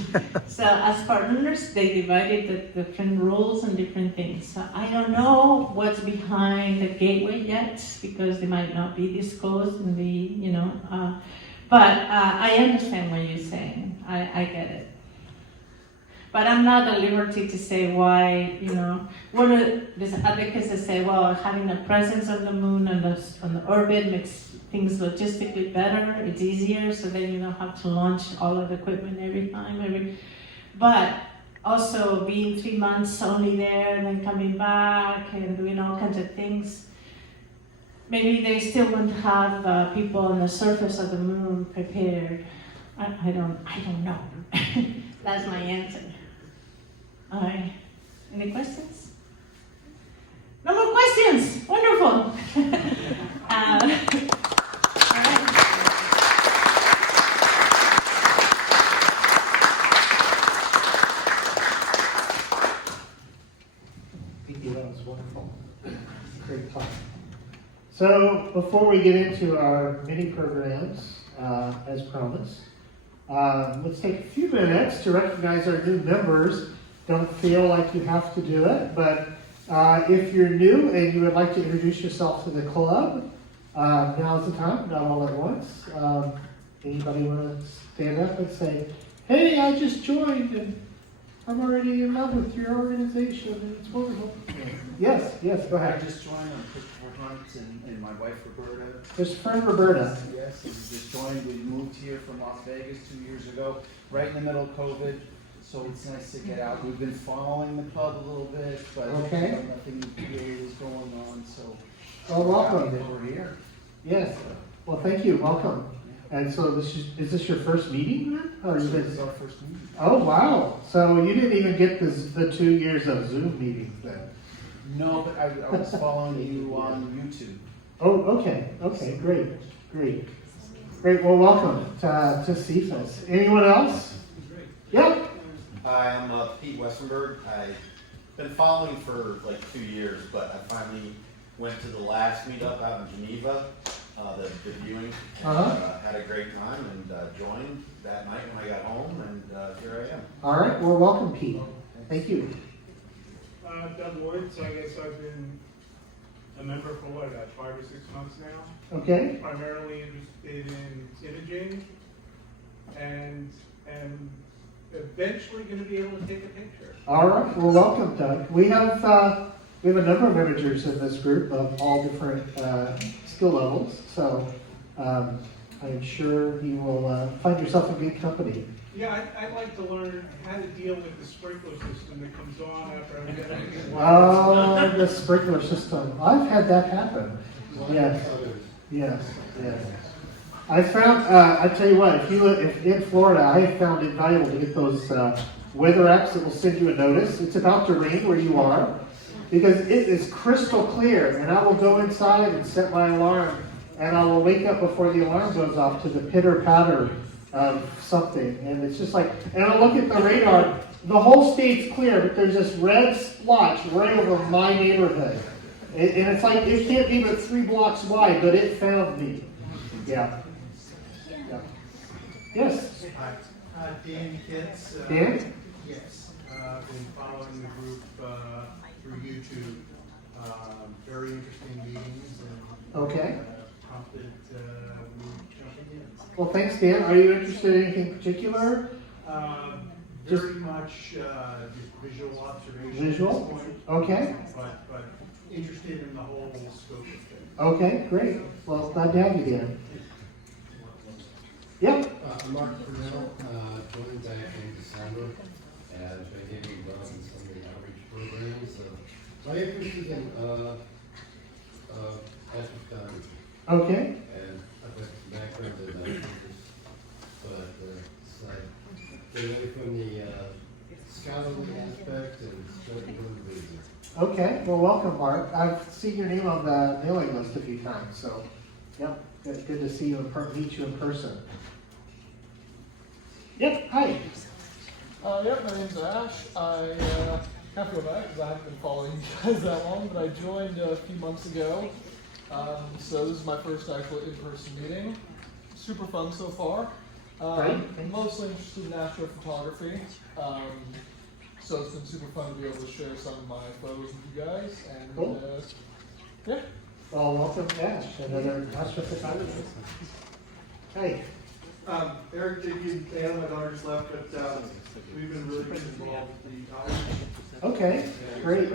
So as partners, they divided the different roles and different things. So I don't know what's behind the gateway yet because they might not be disclosed in the, but I understand what you're saying. I get it. But I'm not at liberty to say why, one of these advocates that say, well, having a presence on the moon and on the orbit makes things logistically better, it's easier, so then you don't have to launch all of the equipment every time. But also being 3 months only there and then coming back and doing all kinds of things, maybe they still want to have people on the surface of the moon prepared. I don't know. That's my answer. All right. Any questions? No more questions. Wonderful. All right. Thank you, that was wonderful. Great talk. So before we get into our mini programs, as promised, let's take a few minutes to recognize our new members. Don't feel like you have to do it, but if you're new and you would like to introduce yourself to the club, now's the time, not all at once. Anybody want to stand up and say, hey, I just joined and I'm already in love with your organization and it's wonderful. Yes, go I ahead. just joined, I'm Christopher Hunt and my wife Roberta. Christopher and Roberta. Yes, we just joined, we moved here from Las Vegas 2 years ago, right in the middle of COVID. So it's nice to get out. We've been following the club a little bit, but Okay. Nothing really is going on, so. Well, welcome. Happy that we're here. Yes. Well, thank you. Welcome. And so is this your first meeting then? Or you This is been... our first meeting. Oh, wow. So you didn't even get the 2 years of Zoom meetings then? No, but I was following you on YouTube. Oh, okay. Okay, great. Well, welcome to CFAS. Anyone else? Yep. Hi, I'm Pete Westenberg. I've been following for like 2 years, but I finally went to the last meetup out in Geneva, the viewing, and had a great time and joined that night when I got home, and here I am. All right. Well, welcome, Pete. Thank you. Doug Woods, I guess I've been a member for what, about 5 or 6 months now? Okay. Primarily interested in imaging and eventually going to be able to take a picture. All right. Well, welcome, Doug. We have a number of imagers in this group of all different skill levels. So I'm sure you will find yourself in good company. Yeah, I'd like to learn how to deal with the sprinkler system that comes on after I get everything. Oh, the sprinkler system. I've had that happen. Yes. I found, I tell you what, if in Florida, I have found it valuable to get those weather apps that will send you a notice. It's about to rain where you are, because it is crystal clear, and I will go inside and set my alarm, and I will wake up before the alarm goes off to the pitter-patter of something, and it's just like, and I look at the radar, the whole state's clear, but there's this red splotch right over my neighborhood, and it's like, it can't be but 3 blocks wide, but it found me. Yeah. Yes. Hi, Dan Kitts. Dan? Yes. Been following the group through YouTube. Very interesting meetings and Okay. prompted me jumping in. Well, thanks, Dan. Are you interested in anything particular? Very much just visual observation Visual? at this point. Okay. But interested in the whole scope of things. Okay, great. Well, glad to have you, Dan. Yep. I'm Mark Cornell, joined back in December, and I've been getting involved in some of the outreach programs. My interest is in astrophotography. Okay. And I've got some background in that business, but it's like getting away from the scholarly aspect and jumping from the business. Okay, well, welcome, Mark. I've seen your name on the mailing list a few times, so, yep, good to see you meet you in person. Yep, hi. Yep, my name's Ash. I have to go back because I haven't been following you guys that long, but I joined a few months ago. So this is my first actual in-person meeting. Super fun so far. I'm mostly interested in astrophotography. So it's been super fun to be able to share some of my photos with you guys. And Cool. Yeah. Well, welcome, Ash, another astrophotographer. Hey. Eric, JP, and my daughter just left, but we've been really involved with the outreach. Okay, great,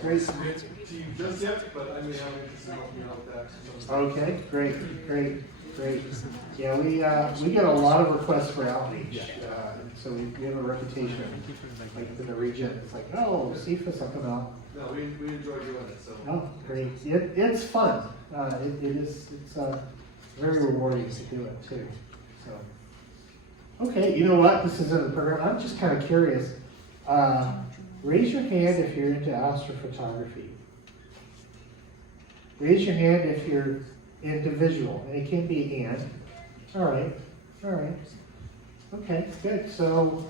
great. To you just yet, but I may have interest in helping you out with that. Okay, great. Yeah, we get a lot of requests for outreach, so we have a reputation, like in the region. It's like, oh, CFAS, I'll come out. No, we enjoy doing it, so. Oh, great. It's fun. It's very rewarding to do it too. So, okay, you know what? This isn't the program. I'm just kind of curious. Raise your hand if you're into astrophotography. Raise your hand if you're into visual, and it can be and. All right. Okay, good. So,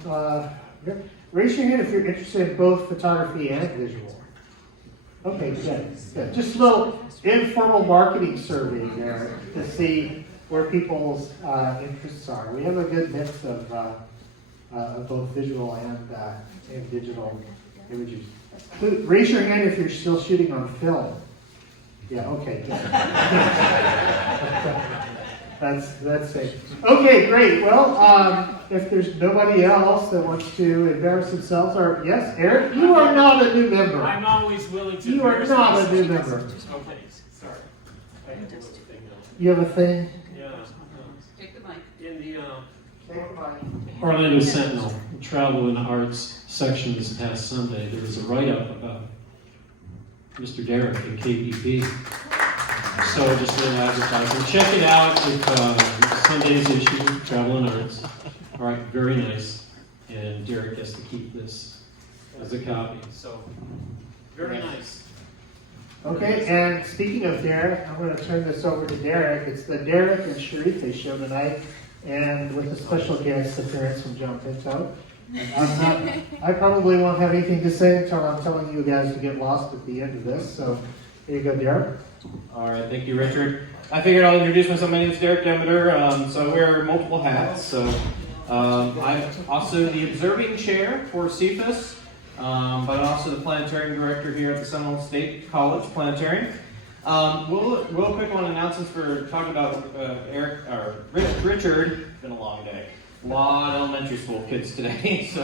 raise your hand if you're interested in both photography and visual. Okay, good. Just a little informal marketing survey there to see where people's interests are. We have a good mix of both visual and digital images. Raise your hand if you're still shooting on film. Yeah, okay, good. That's safe. Okay, great. Well, if there's nobody else that wants to embarrass themselves, or yes, Eric, you are not a new member. I'm always willing to. You are not a new member. Okay, sorry. I have a little thing now. You have a thing? Yeah. Take the mic. In the Take the mic. Orlando Sentinel, travel and arts section this past Sunday, there was a write-up about Mr. Derek at KPP. So just a little advertising. Check it out with Sunday's issue, Travel and Arts. All right, very nice. And Derek gets to keep this as a copy. So, very nice. Okay, and speaking of Derek, I'm going to turn this over to Derek. It's the Derek and Sharife show tonight, and with a special guest appearance from John Pinto. I probably won't have anything to say until I'm telling you guys to get lost at the end of this. So, here you go, Derek. All right, thank you, Richard. I figured I'll introduce myself. My name is Derek Demeter, so I wear multiple hats. So I'm also the observing chair for CFAS, but I'm also the planetarium director here at the Seminole State College Planetarium. Real quick on announcements for talking about Eric or Richard. It's been a long day. A lot of elementary school kids today. So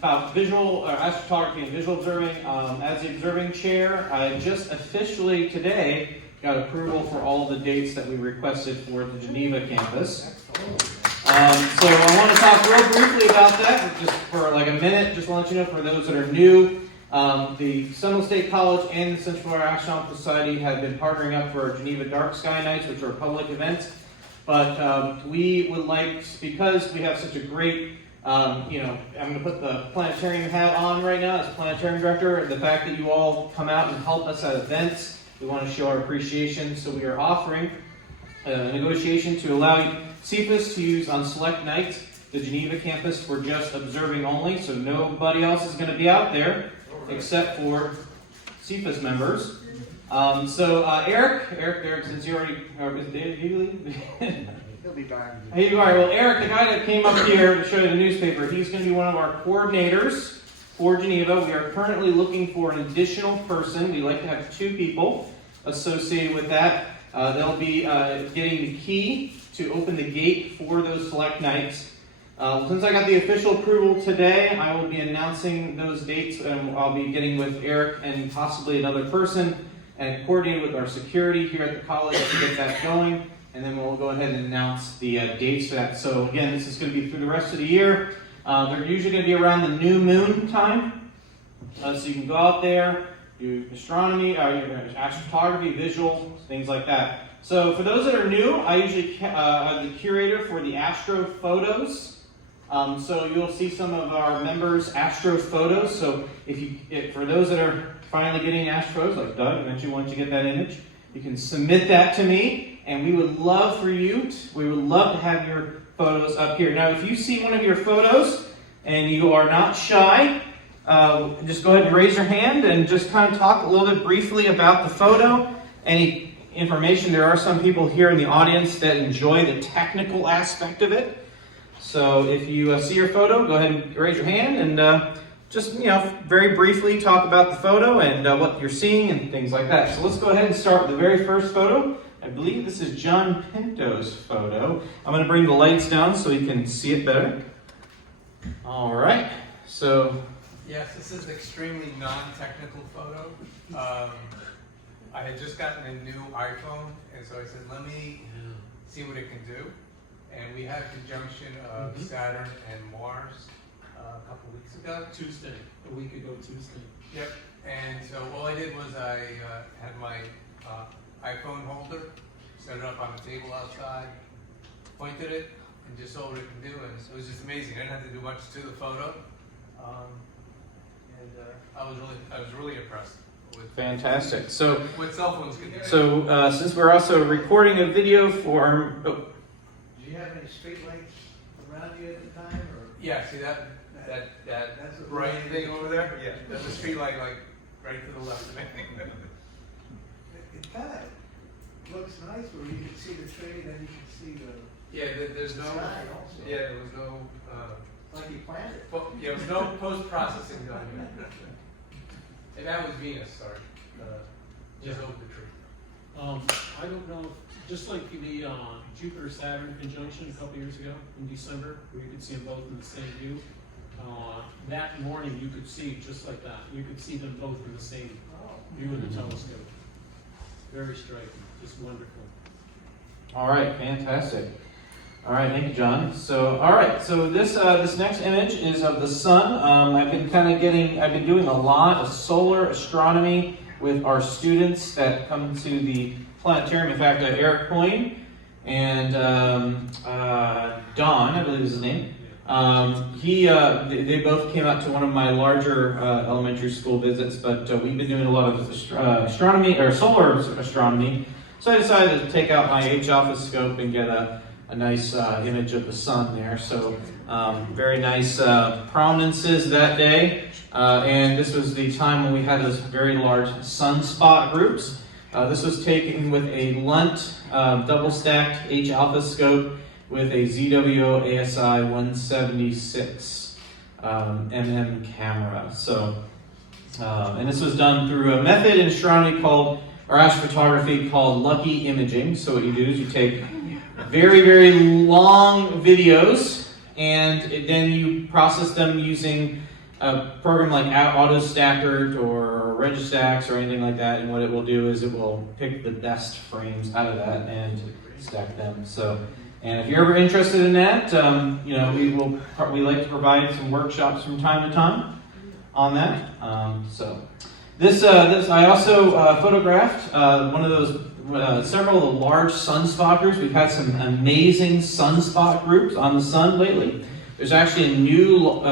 about visual astrophotography and visual observing. As the observing chair, I just officially today got approval for all the dates that we requested for the Geneva campus. So I want to talk real briefly about that, just for like a minute, just to let you know for those that are new. The Seminole State College and the Central Florida Astronauts Society have been partnering up for Geneva Dark Sky Nights, which are public events. But we would like, because we have such a great I'm going to put the planetarium hat on right now as planetarium director. The fact that you all come out and help us at events, we want to show our appreciation. So we are offering a negotiation to allow CFAS to use on select nights the Geneva campus for just observing only. So nobody else is going to be out there except for CFAS members. Eric, since you already, did you leave? He'll be back. Hey, you are. Well, Eric, the guy that came up here to show you the newspaper, he's going to be one of our coordinators for Geneva. We are currently looking for an additional person. We like to have 2 people associated with that. They'll be getting the key to open the gate for those select nights. Since I got the official approval today, I will be announcing those dates, and I'll be getting with Eric and possibly another person and coordinating with our security here at the college to get that going. And then we'll go ahead and announce the dates for that. So again, this is going to be through the rest of the year. They're usually going to be around the new moon time. So you can go out there, do astronomy, astrophotography, visual, things like that. So for those that are new, I usually am the curator for the Astro-photos. So you'll see some of our members' Astro-photos. So for those that are finally getting Astros, like Doug, eventually once you get that image, you can submit that to me, and we would love to have your photos up here. Now, if you see one of your photos and you are not shy, just go ahead and raise your hand and just kind of talk a little bit briefly about the photo. Any information, there are some people here in the audience that enjoy the technical aspect of it. So if you see your photo, go ahead and raise your hand and just very briefly talk about the photo and what you're seeing and things like that. So let's go ahead and start with the very first photo. I believe this is John Pinto's photo. I'm going to bring the lights down so you can see it better. All right. So yes, this is an extremely non-technical photo. I had just gotten a new iPhone, and so I said, let me see what it can do. And we had a conjunction of Saturn and Mars a couple weeks ago. A week ago Tuesday. Yep. And so all I did was I had my iPhone holder, set it up on the table outside, pointed it, and just saw what it can do. And it was just amazing. I didn't have to do much to the photo. I was really impressed. Fantastic. So what cell phones can do. So since we're also recording a video for Do you have any street lights around you at the time, or? Yeah, see that That's a bright light. thing over there? Yeah, that's a street light, like right to the left of me. It kind of looks nice where you can see the tree, then you can see the Yeah, there's no. sky also. Yeah, there was no. Like you planned it. Yeah, there was no post-processing done. And that was Venus, sorry. Just over the tree. I don't know, just like the Jupiter-Saturn conjunction a couple years ago in December, where you could see them both in the same view. That morning you could see just like that. You could see them both in the same view in the telescope. Very striking, just wonderful. all right, fantastic. All right, thank you, John. So, all right, so this next image is of the sun. I've been doing a lot of solar astronomy with our students that come to the planetarium. In fact, Eric Coyne and Don, I believe is his name. They both came out to one of my larger elementary school visits, but we've been doing a lot of astronomy or solar astronomy. So I decided to take out my H-alpha scope and get a nice image of the sun there. So very nice prominences that day. And this was the time when we had those very large sunspot groups. This was taken with a Lunt double-stacked H-alpha scope with a ZWO ASI 176 mm camera. So, and this was done through a method in astronomy astrophotography called lucky imaging. So what you do is you take very, very long videos, and then you process them using a program like AutoStacker or Registax or anything like that. And what it will do is it will pick the best frames out of that and stack them. So, and if you're ever interested in that, we like to provide some workshops from time to time on that. This I also photographed one of those. Several of the large sunspot groups. We've had some amazing sunspot groups on the sun lately. There's actually a new,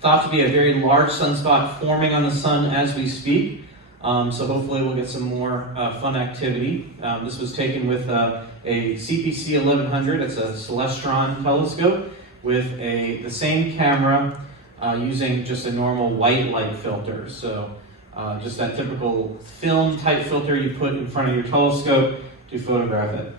thought to be a very large sunspot forming on the sun as we speak. So hopefully we'll get some more fun activity. This was taken with a CPC 1100. It's a Celestron telescope with the same camera using just a normal white light filter. So just that typical film type filter you put in front of your telescope to photograph it.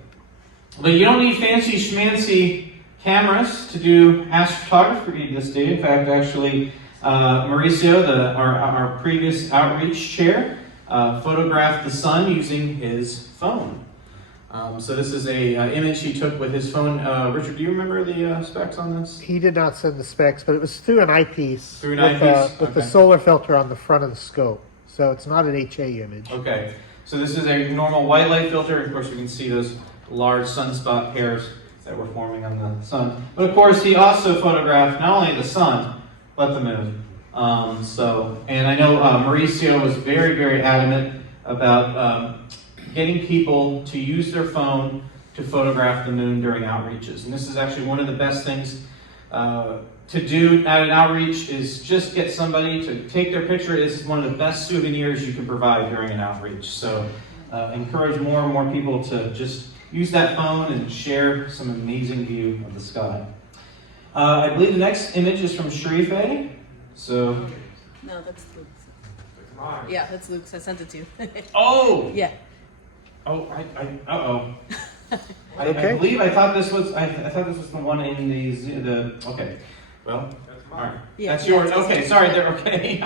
But you don't need fancy schmancy cameras to do astrophotography this day. In fact, actually, Mauricio, our previous outreach chair, photographed the sun using his phone. So this is a image he took with his phone. Richard, do you remember the specs on this? He did not send the specs, but it was through an eyepiece. Through an eyepiece? With Okay. the solar filter on the front of the scope. So it's not an HA image. Okay, so this is a normal white light filter. Of course, you can see those large sunspot pairs that were forming on the sun. But of course, he also photographed not only the sun, but the moon. And I know Mauricio was very, very adamant about getting people to use their phone to photograph the moon during outreaches. And this is actually one of the best things to do at an outreach is just get somebody to take their picture. It's one of the best souvenirs you can provide during an outreach. So encourage more and more people to just use that phone and share some amazing view of the sky. I believe the next image is from Sharife. So. No, that's Luke's. Yeah, that's Luke's. I sent it to you. Oh! Yeah. Oh, uh-oh. I thought this was the one in the okay. Well, all right. Yeah, That's yours. Okay, sorry, they're okay.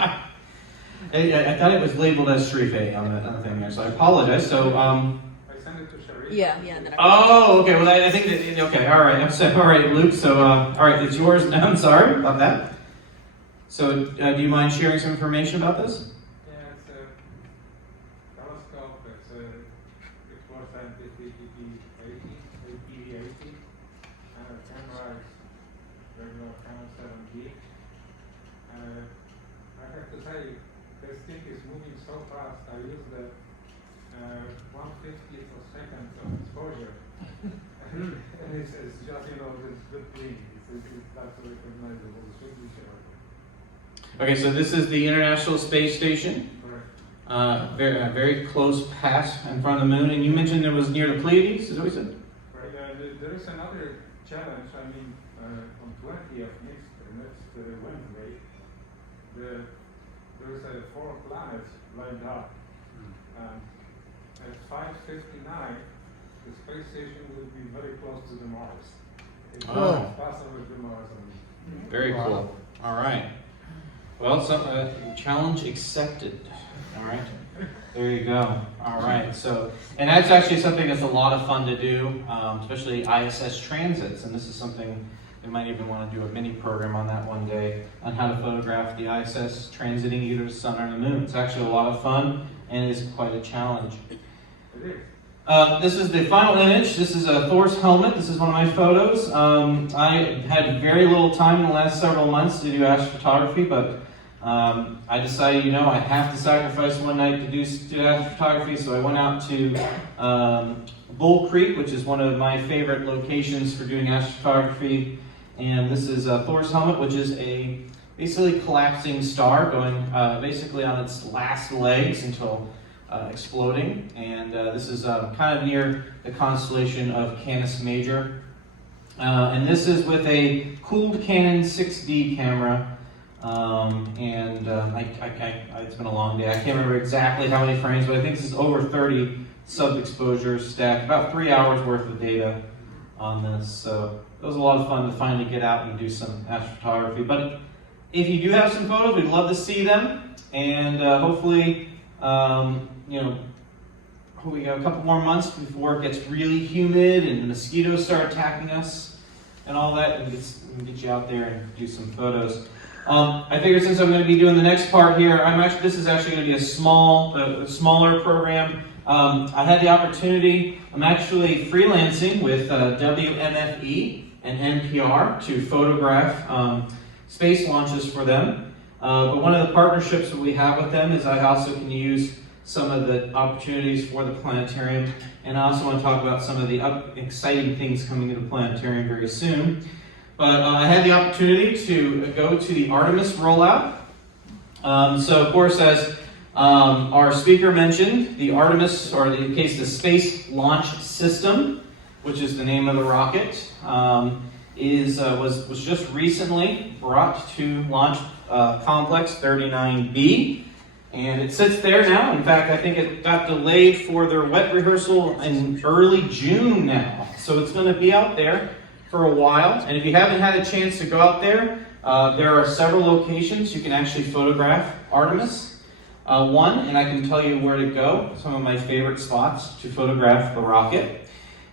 I thought it was labeled as Sharife on the thing there, so I apologize. So I sent it to Sharife. Yeah, and then oh, okay. Well, I think that okay. All right. I'm sorry. All right, Luke. So all right, it's yours now. I'm sorry about that. So do you mind sharing some information about this? Yeah, it's a telescope. It's more scientific APV-80, and the camera is regular Canon 7D. I have to say, this thing is moving so fast. I use the 1/50th of seconds of exposure, and it's just this good thing. That's recognizable. It should be sure. Okay, so this is the International Space Station. Very close pass in front of the moon, and you mentioned it was near the Pleiades. Is that what you said? Right. There is another challenge. I mean, on 20th next Wednesday, there is 4 planets lined up. At 5:59, the space station will be very close to the Mars. It will pass over the Mars. Very cool. All right. Well, challenge accepted. All right. There you go. All right. So, and that's actually something that's a lot of fun to do, especially ISS transits. And this is something we might even want to do a mini program on that one day on how to photograph the ISS transiting either the sun or the moon. It's actually a lot of fun and it is quite a challenge. This is the final image. This is Thor's helmet. This is one of my photos. I had very little time in the last several months to do astrophotography, but I decided, I have to sacrifice one night to do astrophotography, so I went out to Bull Creek, which is one of my favorite locations for doing astrophotography. And this is Thor's helmet, which is a basically collapsing star going basically on its last legs until exploding. And this is kind of near the constellation of Canis Major. And this is with a cooled Canon 6D camera. It's been a long day. I can't remember exactly how many frames, but I think this is over 30 sub-exposures stacked, about 3 hours worth of data on this. So it was a lot of fun to finally get out and do some astrophotography. But if you do have some photos, we'd love to see them. And hopefully, we got a couple more months before it gets really humid and the mosquitoes start attacking us and all that, and we can get you out there and do some photos. I figured since I'm going to be doing the next part here, this is actually going to be a smaller program. I had the opportunity, I'm actually freelancing with WMFE and NPR to photograph space launches for them. But one of the partnerships that we have with them is I also can use some of the opportunities for the planetarium, and I also want to talk about some of the exciting things coming to the planetarium very soon. But I had the opportunity to go to the Artemis rollout. So of course, as our speaker mentioned, the Artemis, or in case the Space Launch System, which is the name of the rocket, was just recently brought to Launch Complex 39B. And it sits there now. In fact, I think it got delayed for their wet rehearsal in early June now. So it's going to be out there for a while. And if you haven't had a chance to go out there, there are several locations you can actually photograph Artemis. And I can tell you where to go, some of my favorite spots to photograph the rocket.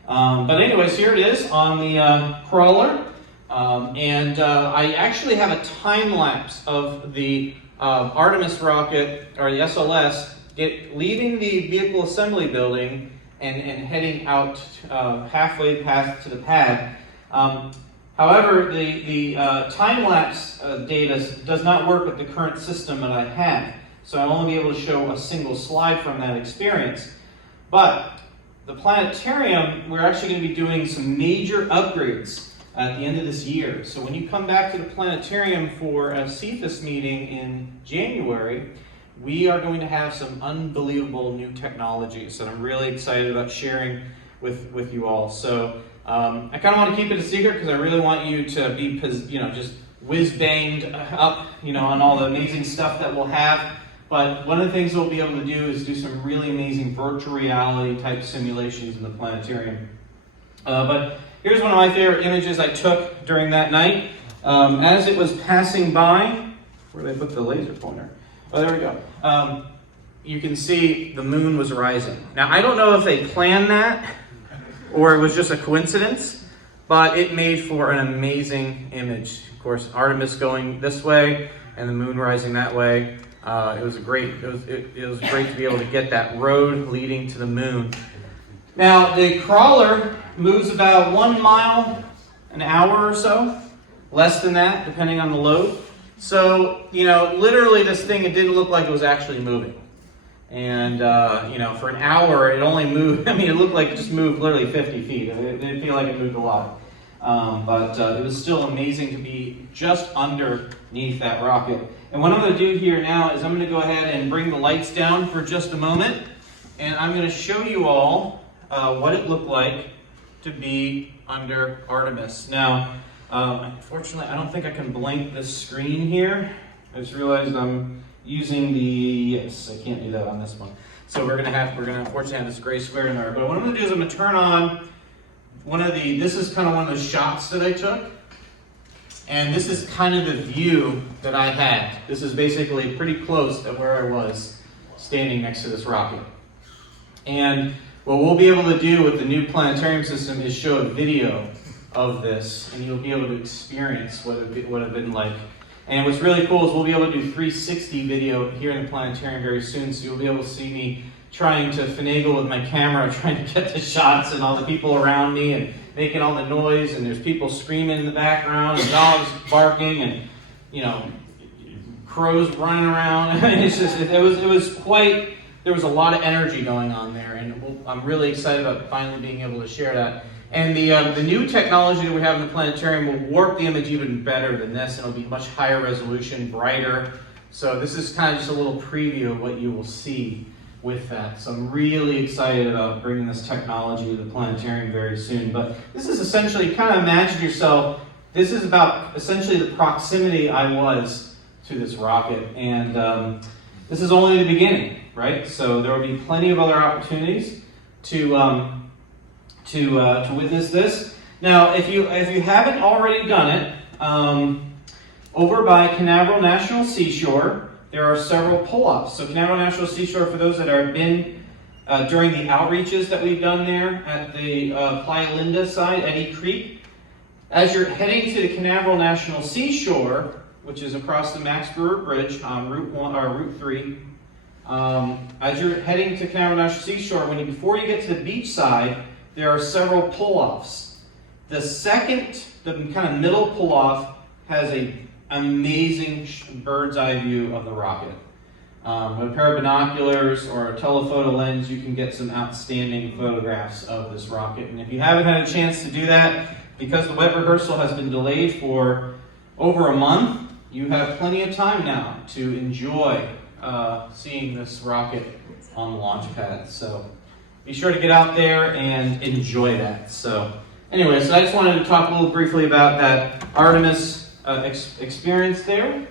But anyways, here it is on the crawler. I actually have a time lapse of the Artemis rocket, or the SLS, leaving the vehicle assembly building and heading out halfway past to the pad. However, the time-lapse data does not work with the current system that I have, so I'll only be able to show a single slide from that experience. But the planetarium, we're actually going to be doing some major upgrades at the end of this year. So when you come back to the planetarium for a CFAS meeting in January, we are going to have some unbelievable new technologies that I'm really excited about sharing with you all. So I kind of want to keep it a secret because I really want you to be, just whiz-banged up, on all the amazing stuff that we'll have. But one of the things we'll be able to do is do some really amazing virtual reality type simulations in the planetarium. But here's one of my favorite images I took during that night. As it was passing by, where did I put the laser pointer? Oh, there we go. You can see the moon was rising. Now, I don't know if they planned that or it was just a coincidence, but it made for an amazing image. Of course, Artemis going this way and the moon rising that way. It was great to be able to get that road leading to the moon. Now, the crawler moves about 1 mile an hour or so, less than that, depending on the load. So, literally this thing, it didn't look like it was actually moving. And, for an hour, it only moved, it looked like it just moved literally 50 feet. It didn't feel like it moved a lot. But it was still amazing to be just underneath that rocket. And what I'm going to do here now is I'm going to go ahead and bring the lights down for just a moment. And I'm going to show you all what it looked like to be under Artemis. Now, unfortunately, I don't think I can blank this screen here. I just realized I'm using yes, I can't do that on this one. So we're gonna unfortunately have this gray square in there. But what I'm gonna do is I'm gonna turn on this is kind of one of the shots that I took. And this is kind of the view that I had. This is basically pretty close to where I was standing next to this rocket. And what we'll be able to do with the new planetarium system is show a video of this, and you'll be able to experience what it would have been like. And what's really cool is we'll be able to do 360 video here in the planetarium very soon, so you'll be able to see me trying to finagle with my camera, trying to get the shots and all the people around me and making all the noise, and there's people screaming in the background and dogs barking and, crows running around. There was a lot of energy going on there, and I'm really excited about finally being able to share that. And the new technology that we have in the planetarium will warp the image even better than this, and it'll be much higher resolution, brighter. So this is kind of just a little preview of what you will see with that. So I'm really excited about bringing this technology to the planetarium very soon. But this is essentially, kind of imagine yourself, this is about essentially the proximity I was to this rocket. And this is only the beginning, right? So there will be plenty of other opportunities to witness this. Now, if you haven't already done it, over by Canaveral National Seashore, there are several pull-ups. So Canaveral National Seashore, for those that have been during the outreaches that we've done there at the Playa Linda side, Eddy Creek, as you're heading to the Canaveral National Seashore, which is across the Max Brewer Bridge on Route 3, as you're heading to Canaveral National Seashore, before you get to the beach side, there are several pull-offs. The kind of middle pull-off has an amazing bird's eye view of the rocket. With a pair of binoculars or a telephoto lens, you can get some outstanding photographs of this rocket. And if you haven't had a chance to do that, because the wet rehearsal has been delayed for over a month, you have plenty of time now to enjoy seeing this rocket on the launch pad. So be sure to get out there and enjoy that. So anyway, so I just wanted to talk a little briefly about that Artemis experience there.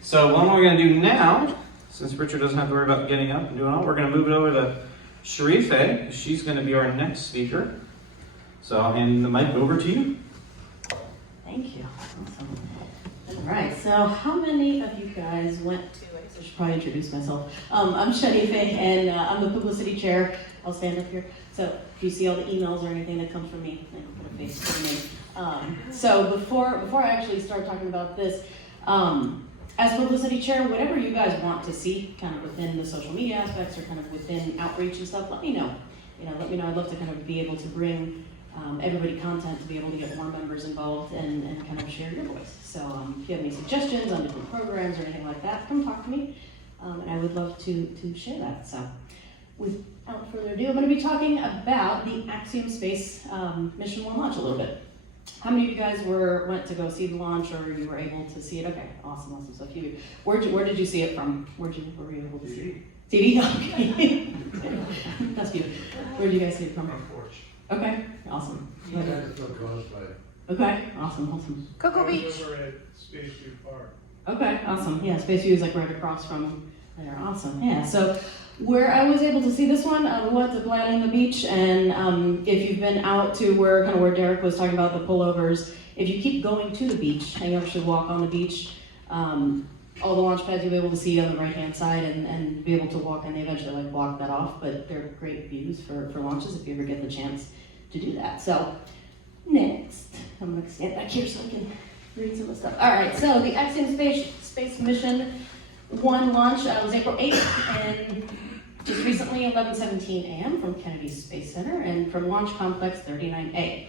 So what we're going to do now, since Richard doesn't have to worry about getting up and doing all, we're going to move it over to Sharife. She's going to be our next speaker. So I'll hand the mic over to you. Thank you. Awesome. All right, so how many of you guys went to, I should probably introduce myself. I'm Sharife, and I'm the publicity chair. I'll stand up here. So if you see all the emails or anything that comes from me, then put a face to me. So before I actually start talking about this, as publicity chair, whatever you guys want to see, kind of within the social media aspects or kind of within outreach and stuff, let me know. Let me know. I'd love to kind of be able to bring everybody content to be able to get more members involved and kind of share your voice. So if you have any suggestions on different programs or anything like that, come talk to me, and I would love to share that. So without further ado, I'm going to be talking about the Axiom Space Mission 1 launch a little bit. How many of you guys went to go see the launch, or you were able to see it? Okay, awesome. So a few of you. Where did you see it from? Where were you able to see it? TV? Okay. That's cute. Where did you guys see it from? Front porch. Okay, awesome. Yeah, it's not close by. Okay, awesome. Cocoa I was Beach. over at Space View Park. Okay, awesome. Yeah, Space View is like right across from there. Awesome. Yeah, so where I was able to see this one, we went to Blanding the Beach, and if you've been out to where Derek was talking about the pullovers, if you keep going to the beach and you actually walk on the beach, all the launch pads you'll be able to see on the right-hand side and be able to walk, and they eventually block that off, but they're great views for launches if you ever get the chance to do that. So next, I'm gonna stand back here so I can read some of the stuff. All right, so the Axiom Space Mission 1 launch was April 8th, and just recently 11:17 a.m. from Kennedy Space Center and from Launch Complex 39A.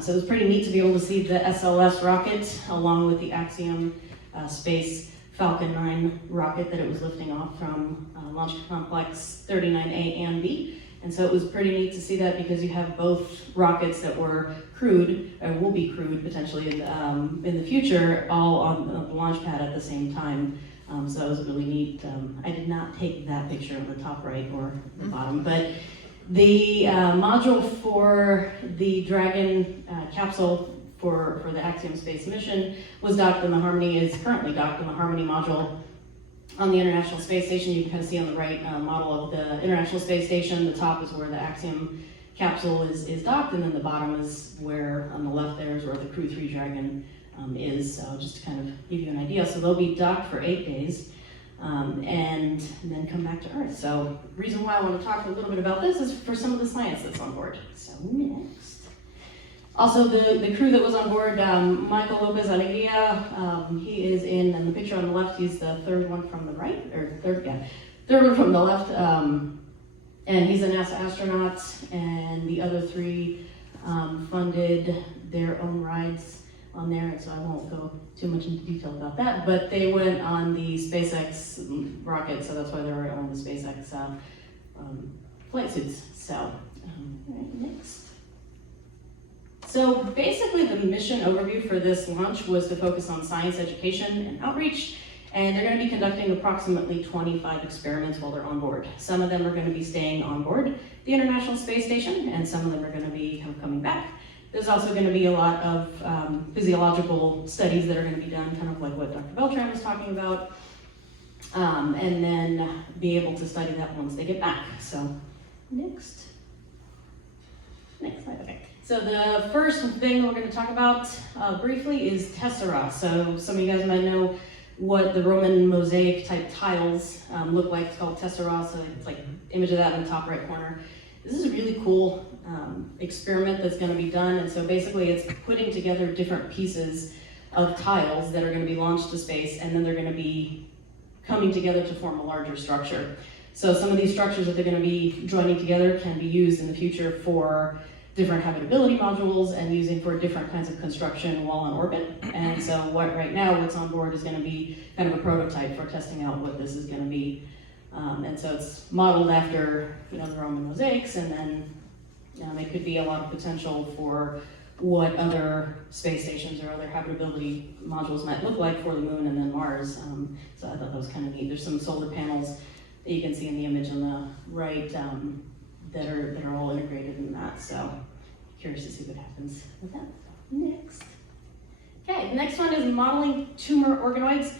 So it was pretty neat to be able to see the SLS rocket along with the Axiom Space Falcon 9 rocket that it was lifting off from Launch Complex 39A and B. And so it was pretty neat to see that because you have both rockets that were crewed, or will be crewed potentially in the future, all on the launch pad at the same time. So it was really neat. I did not take that picture of the top right or the bottom, but the module for the Dragon capsule for the Axiom Space Mission was docked in the Harmony, is currently docked in the Harmony module on the International Space Station. You can kind of see on the right model of the International Space Station. The top is where the Axiom capsule is docked, and then the bottom is where, on the left there, is where the Crew 3 Dragon is. So just to kind of give you an idea. So they'll be docked for 8 days and then come back to Earth. So the reason why I want to talk a little bit about this is for some of the science that's on board. So next. Also, the crew that was on board, Michael Lopez Alegria, he is in the picture on the left, he's the third one from the right, or third one from the left, and he's a NASA astronaut, and the other 3 funded their own rides on there, and so I won't go too much into detail about that, but they went on the SpaceX rocket, so that's why they were on the SpaceX flight suits. So, all right, next. So basically the mission overview for this launch was to focus on science education and outreach, and they're going to be conducting approximately 25 experiments while they're on board. Some of them are going to be staying on board the International Space Station, and some of them are going to be coming back. There's also going to be a lot of physiological studies that are going to be done, kind of like what Dr. Beltran was talking about, and then be able to study that once they get back. So next slide, okay. So the first thing we're going to talk about briefly is tessera. So some of you guys might know what the Roman mosaic type tiles look like. It's called tessera, so it's like image of that in the top right corner. This is a really cool experiment that's going to be done, and so basically it's putting together different pieces of tiles that are going to be launched to space, and then they're going to be coming together to form a larger structure. So some of these structures that they're going to be joining together can be used in the future for different habitability modules and using for different kinds of construction while on orbit. And so right now what's on board is going to be kind of a prototype for testing out what this is going to be. And so it's modeled after the Roman mosaics, and then it could be a lot of potential for what other space stations or other habitability modules might look like for the Moon and then Mars. So I thought that was kind of neat. There's some solar panels that you can see in the image on the right that are all integrated in that. So curious to see what happens with that. Next. Okay, the next one is modeling tumor organoids.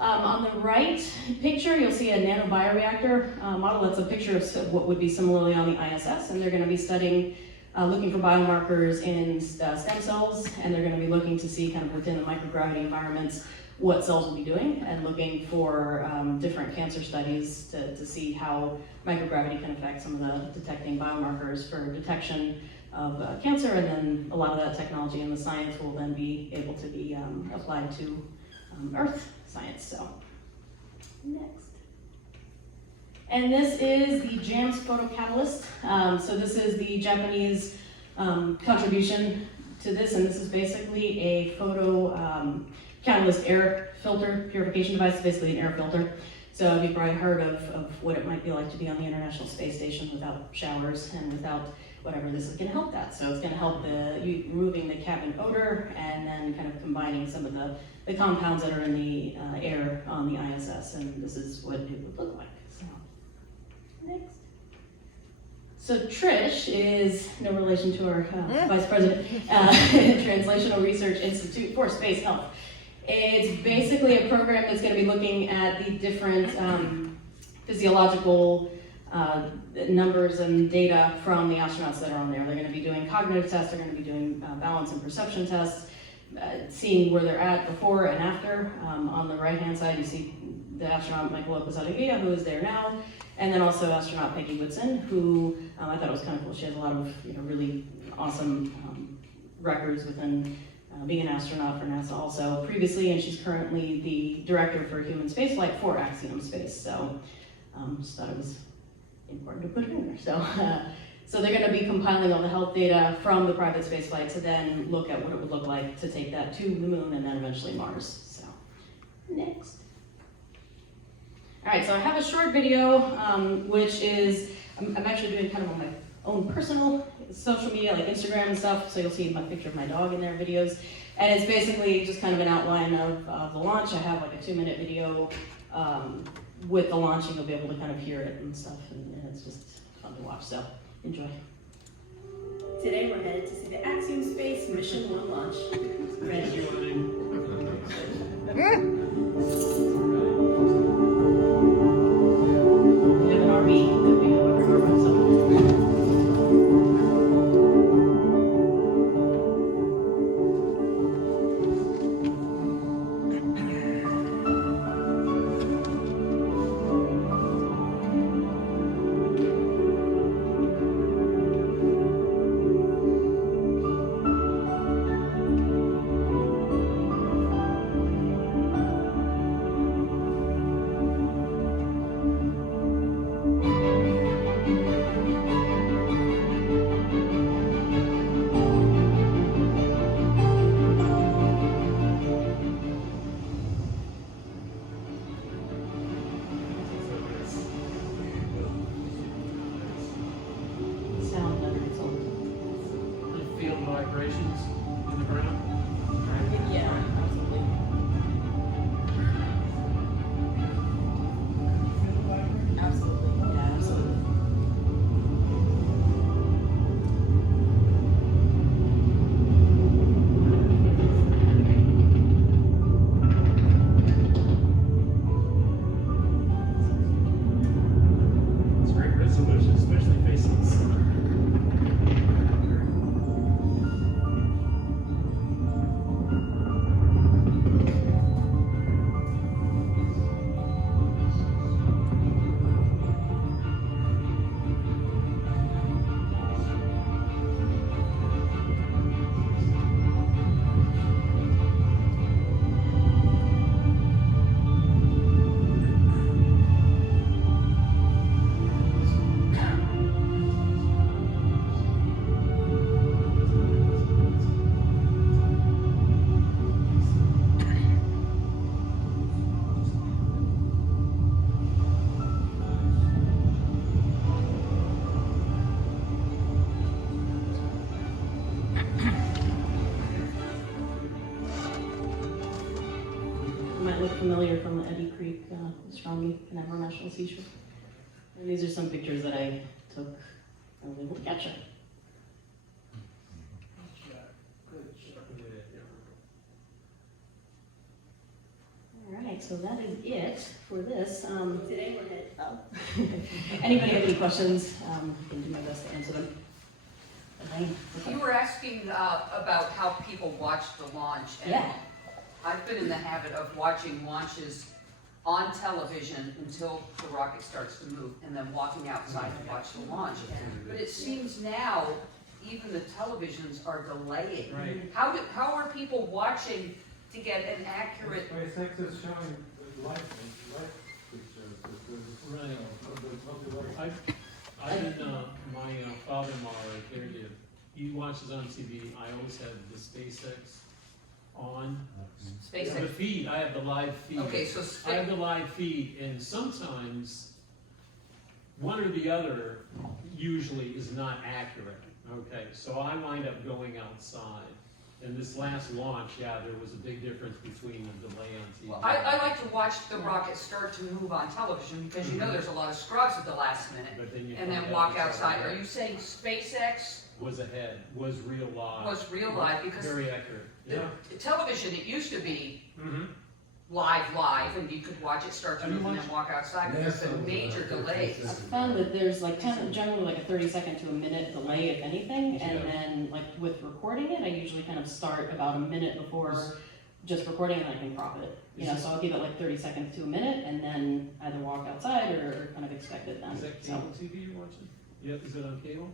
On the right picture, you'll see a nanobioreactor model. That's a picture of what would be similarly on the ISS, and they're going to be studying, looking for biomarkers in stem cells, and they're going to be looking to see kind of within the microgravity environments what cells will be doing, and looking for different cancer studies to see how microgravity can affect some of the detecting biomarkers for detection of cancer, and then a lot of that technology and the science will then be able to be applied to Earth science. So next. And this is the JAMS photocatalyst. So this is the Japanese contribution to this, and this is basically a photo catalyst air filter purification device. It's basically an air filter. So you've probably heard of what it might be like to be on the International Space Station without showers and without whatever. This is going to help that. So it's going to help removing the cabin odor and then kind of combining some of the compounds that are in the air on the ISS. And this is what it would look like. So next. So Trish is no relation to our Vice President, Translational Research Institute for Space Health. It's basically a program that's going to be looking at the different physiological numbers and data from the astronauts that are on there. They're going to be doing cognitive tests, they're going to be doing balance and perception tests, seeing where they're at before and after. On the right-hand side, you see the astronaut Michael Lopez-Alegría, who is there now, and then also astronaut Peggy Whitson, who I thought it was kind of cool. She has a lot of really awesome records within being an astronaut for NASA also previously, and she's currently the director for human spaceflight for Axiom Space. So just thought it was important to put her in there. So they're going to be compiling all the health data from the private spaceflight to then look at what it would look like to take that to the moon and then eventually Mars. So next. All right, so I have a short video, which is, I'm actually doing kind of on my own personal social media, like Instagram and stuff, so you'll see my picture of my dog in their videos. And it's basically just kind of an outline of the launch. I have like a 2-minute video with the launch, and you'll be able to kind of hear it and stuff, and it's just fun to watch, so enjoy. Today we're headed to see the Axiom Space Mission 1 launch. Ready? We have an RV that we have everywhere by itself. Vibrations in the ground? Yeah, absolutely. Absolutely, yeah, absolutely. It's great resolution, especially facing the sun. Might look familiar from the Eddy Creek, Strongy, Canaveral National Seashore. And these are some pictures that I took when we were catching. All right, so that is it for this. Today we're headed. Oh. Anybody have any questions? I can do my best to answer them. Elaine, okay. You were asking about how people watch the launch. And Yeah. I've been in the habit of watching launches on television until the rocket starts to move, and then walking outside to watch the launch. But it seems now even the televisions are delaying. Right. How are people watching to get an accurate? SpaceX is showing live pictures. Right. I've been, my father-in-law right there, you watch this on TV, I always have the SpaceX on. SpaceX. The feed, I have the live feed. Okay, so I have the live feed, and sometimes one or the other usually is not accurate. Okay, so I wind up going outside. And this last launch, yeah, there was a big difference between the delay on TV. Well, I like to watch the rocket start to move on television because you know there's a lot of scrubs at the last minute. But then you And then find walk out outside. Are you saying SpaceX was ahead, was real live. was real live? Because Very accurate. the Yeah. television, it used to be Mm-hmm. live, and you could watch it start to move and then walk outside. But there's been major delays. I found that there's like generally like a 30-second to a minute delay, if anything, and then like with recording it, I usually kind of start about a minute before just recording, and I can crop it. You know, so I'll give it like 30 seconds to a minute, and then either walk outside or kind of expect it then. Is that cable TV you're watching? Yep, is it on cable?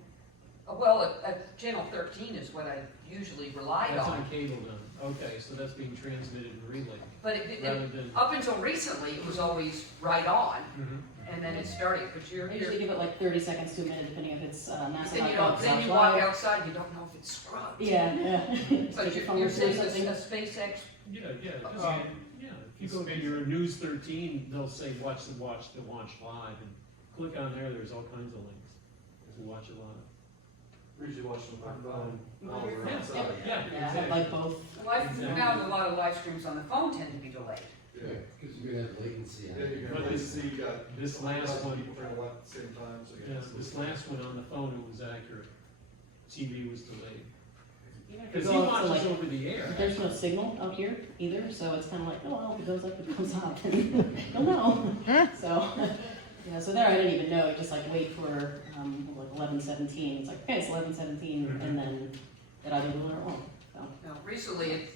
Well, channel 13 is what I usually relied That's on. on cable then. Okay, so that's being transmitted in relay. But rather than. up until recently, it was always right on, Mhm. and then it started. But I usually give it like 30 seconds to a minute, depending if it's NASA. Then you walk outside, you don't know if it's scrubbed. Yeah, yeah. But Your phone you're or saying something. a SpaceX. Yeah, yeah. If you go to your News 13, they'll say watch the launch live, and click on there. There's all kinds of links to watch it live. We usually watch them on phone. Yeah, I have like both. Now a lot of live streams on the phone tend to be delayed. Yeah, because you're gonna have latency on Yeah, it. you're But gonna this- see, you got. this last one- People trying to watch at the same time, so Yeah, yeah. this last one on the phone, it was accurate. TV was delayed. You know, Because go he up to, watches like, over the air. There's no signal out here either, so it's kind of like, oh, well, if it goes up, it goes up. Oh no. So, yeah, so there I didn't even know. Just like wait for like 11:17. It's like, okay, it's 11:17, and then it either will or it won't. So. Now, recently,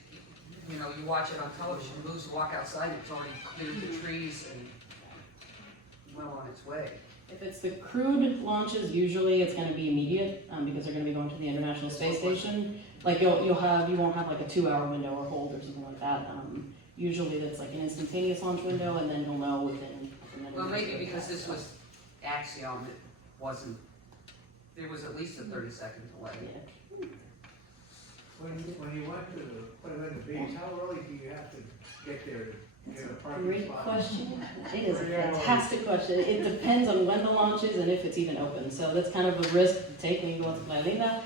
you know, you watch it on television, it moves, walk outside, it's already cleared the trees and well on its way. If it's the crewed launches, usually it's going to be immediate because they're going to be going to the International Space Station. Like you won't have like a 2-hour window or hold or something like that. Usually that's like an instantaneous launch window, and then you'll know within. Well, maybe because this was Axiom, it wasn't, there was at least a 30-second delay. Yeah. When you went to put it in the beach, how early do you have to get there to get a parking Great spot? question. It is a fantastic question. It depends on when the launch is and if it's even open. So that's kind of a risk to take when you go to Planeta.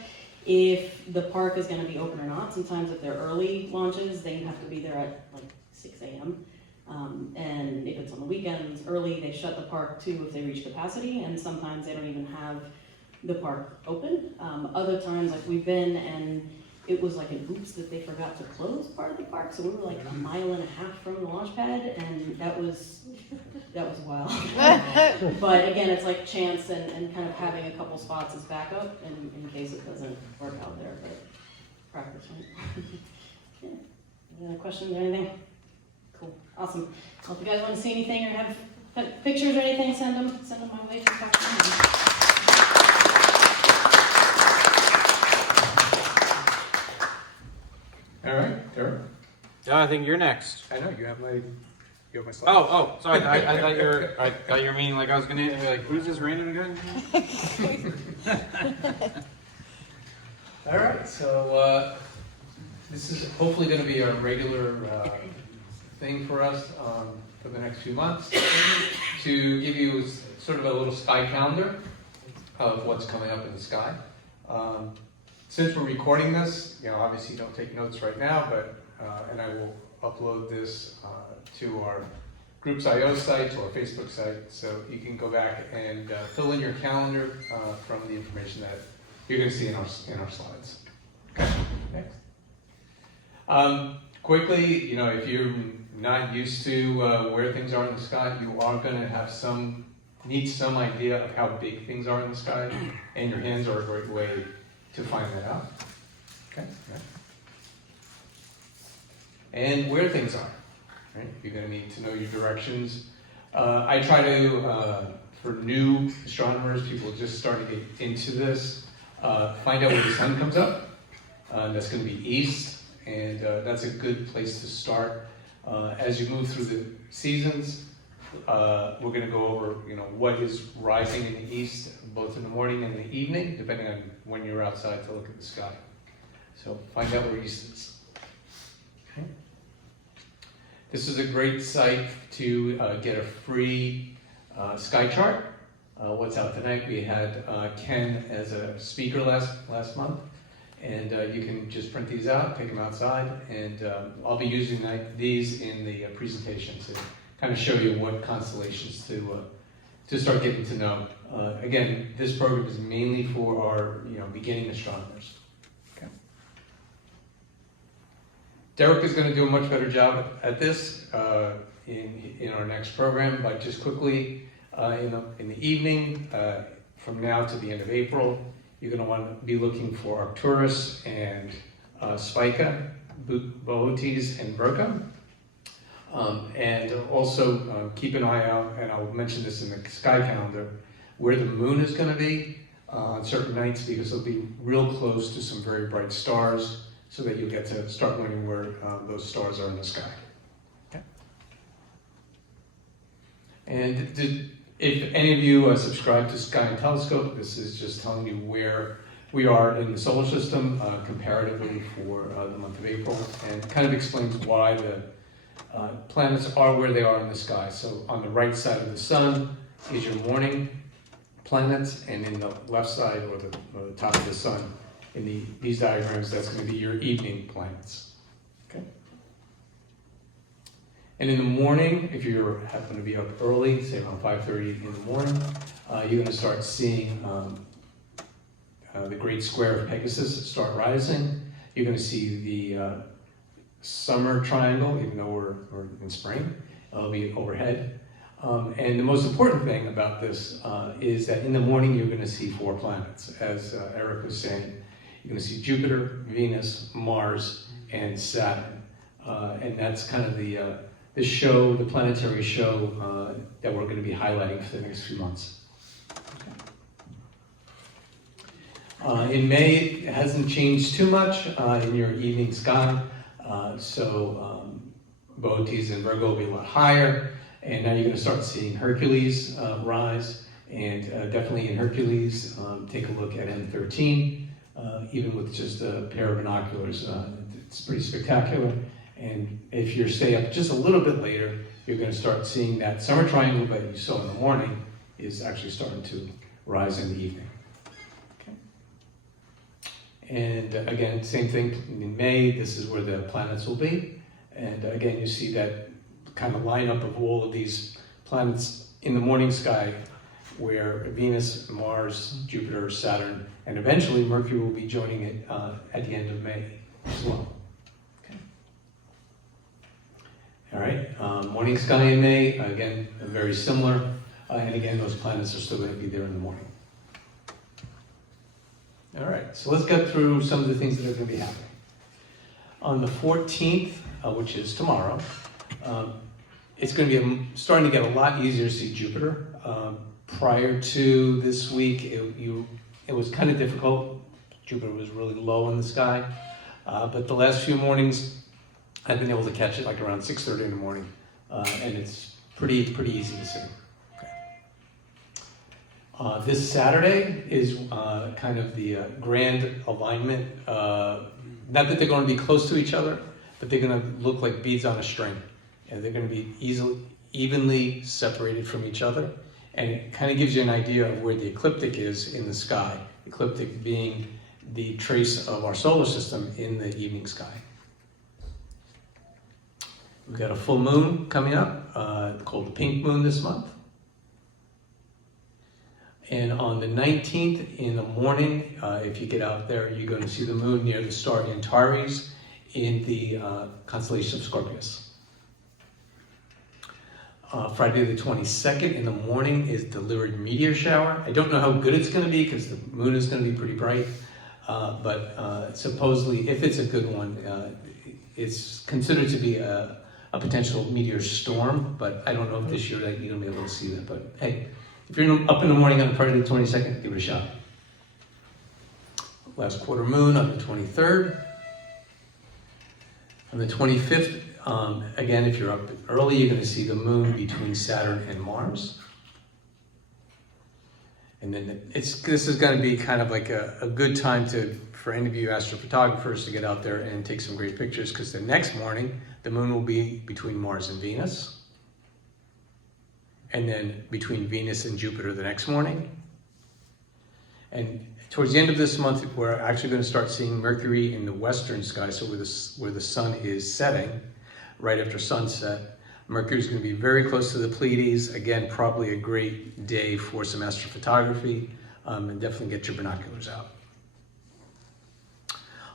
If the park is going to be open or not. Sometimes if they're early launches, then you have to be there at like 6 a.m. And if it's on the weekends early, they shut the park too if they reach capacity. And sometimes they don't even have the park open. Other times, like we've been and it was like an oops that they forgot to close part of the park, so we were like 1.5 miles from the launch pad, and that was wild. But again, it's like chance and kind of having a couple spots as backup in case it doesn't work out there, but practice, right? Yeah. Any other questions or anything? Cool, awesome. Well, if you guys want to see anything or have pictures or anything, send them my way. All right, Derek. I think you're next. I know, you have my slides. Oh, sorry. I thought you were meaning like I was gonna be like, who's this random again? All right, so this is hopefully going to be a regular thing for us for the next few months to give you sort of a little sky calendar of what's coming up in the sky. Since we're recording this, obviously don't take notes right now, but and I will upload this to our Groups IO site, to our Facebook site, so you can go back and fill in your calendar from the information that you're going to see in our slides. Okay, next. Quickly, if you're not used to where things are in the sky, you are going to need some idea of how big things are in the sky, and your hands are a great way to find that out. Okay. Yeah. And where things are. Right? You're going to need to know your directions. I try to, for new astronomers, people just starting to get into this, find out where the sun comes up. That's going to be east, and that's a good place to start. As you move through the seasons, we're going to go over, what is rising in the east, both in the morning and the evening, depending on when you're outside to look at the sky. So find out where east is. Okay. This is a great site to get a free sky chart. What's out tonight? We had Ken as a speaker last month, and you can just print these out, take them outside, and I'll be using these in the presentation to kind of show you what constellations to start getting to know. Again, this program is mainly for our beginning astronomers. Okay. Derek is going to do a much better job at this in our next program, but just quickly, in the evening, from now to the end of April, you're going to want to be looking for Arcturus and Spica, Boötes and Virgo. And also keep an eye out, and I'll mention this in the sky calendar, where the moon is going to be on certain nights, because it'll be real close to some very bright stars, so that you'll get to start learning where those stars are in the sky. Okay. And if any of you subscribe to Sky and Telescope, this is just telling you where we are in the solar system comparatively for the month of April, and kind of explains why the planets are where they are in the sky. So on the right side of the sun is your morning planets, and in the left side, or the top of the sun, in these diagrams, that's going to be your evening planets. Okay. And in the morning, if you happen to be up early, say around 5:30 in the morning, you're going to start seeing the great square of Pegasus start rising. You're going to see the summer triangle, even though we're in spring. It'll be overhead. And the most important thing about this is that in the morning you're going to see 4 planets. As Eric was saying, you're going to see Jupiter, Venus, Mars, and Saturn. And that's kind of the show, the planetary show that we're going to be highlighting for the next few months. In May, it hasn't changed too much in your evening sky. Boötes and Virgo will be a lot higher, and now you're going to start seeing Hercules rise, and definitely in Hercules, take a look at M13, even with just a pair of binoculars. It's pretty spectacular, and if you stay up just a little bit later, you're going to start seeing that summer triangle that you saw in the morning is actually starting to rise in the evening. And again, same thing in May, this is where the planets will be. And again, you see that kind of lineup of all of these planets in the morning sky, where Venus, Mars, Jupiter, Saturn, and eventually Mercury will be joining it at the end of May as well. Okay. All right, morning sky in May, again, very similar. And again, those planets are still going to be there in the morning. All right, so let's get through some of the things that are going to be happening. On the 14th, which is tomorrow, it's going to be starting to get a lot easier to see Jupiter. Prior to this week, it was kind of difficult. Jupiter was really low in the sky, but the last few mornings, I've been able to catch it like around 6:30 in the morning, and it's pretty easy to see. This Saturday is kind of the grand alignment. Not that they're going to be close to each other, but they're going to look like beads on a string. And they're going to be evenly separated from each other. And it kind of gives you an idea of where the ecliptic is in the sky. Ecliptic being the trace of our solar system in the evening sky. We've got a full moon coming up called the pink moon this month. And on the 19th in the morning, if you get out there, you're going to see the moon near the star Antares in the constellation of Scorpius. Friday the 22nd in the morning is the Lyrid meteor shower. I don't know how good it's going to be because the moon is going to be pretty bright, but supposedly, if it's a good one, it's considered to be a potential meteor storm, but I don't know if this year that you're going to be able to see that. But hey, if you're up in the morning on Friday the 22nd, give it a shot. Last quarter moon on the 23rd. On the 25th, Again, if you're up early, you're going to see the moon between Saturn and Mars. And then this is going to be kind of like a good time for any of you astrophotographers to get out there and take some great pictures, because the next morning, the moon will be between Mars and Venus. And then between Venus and Jupiter the next morning. And towards the end of this month, we're actually going to start seeing Mercury in the western sky, so where the sun is setting, right after sunset. Mercury is going to be very close to the Pleiades. Again, probably a great day for some astrophotography, and definitely get your binoculars out.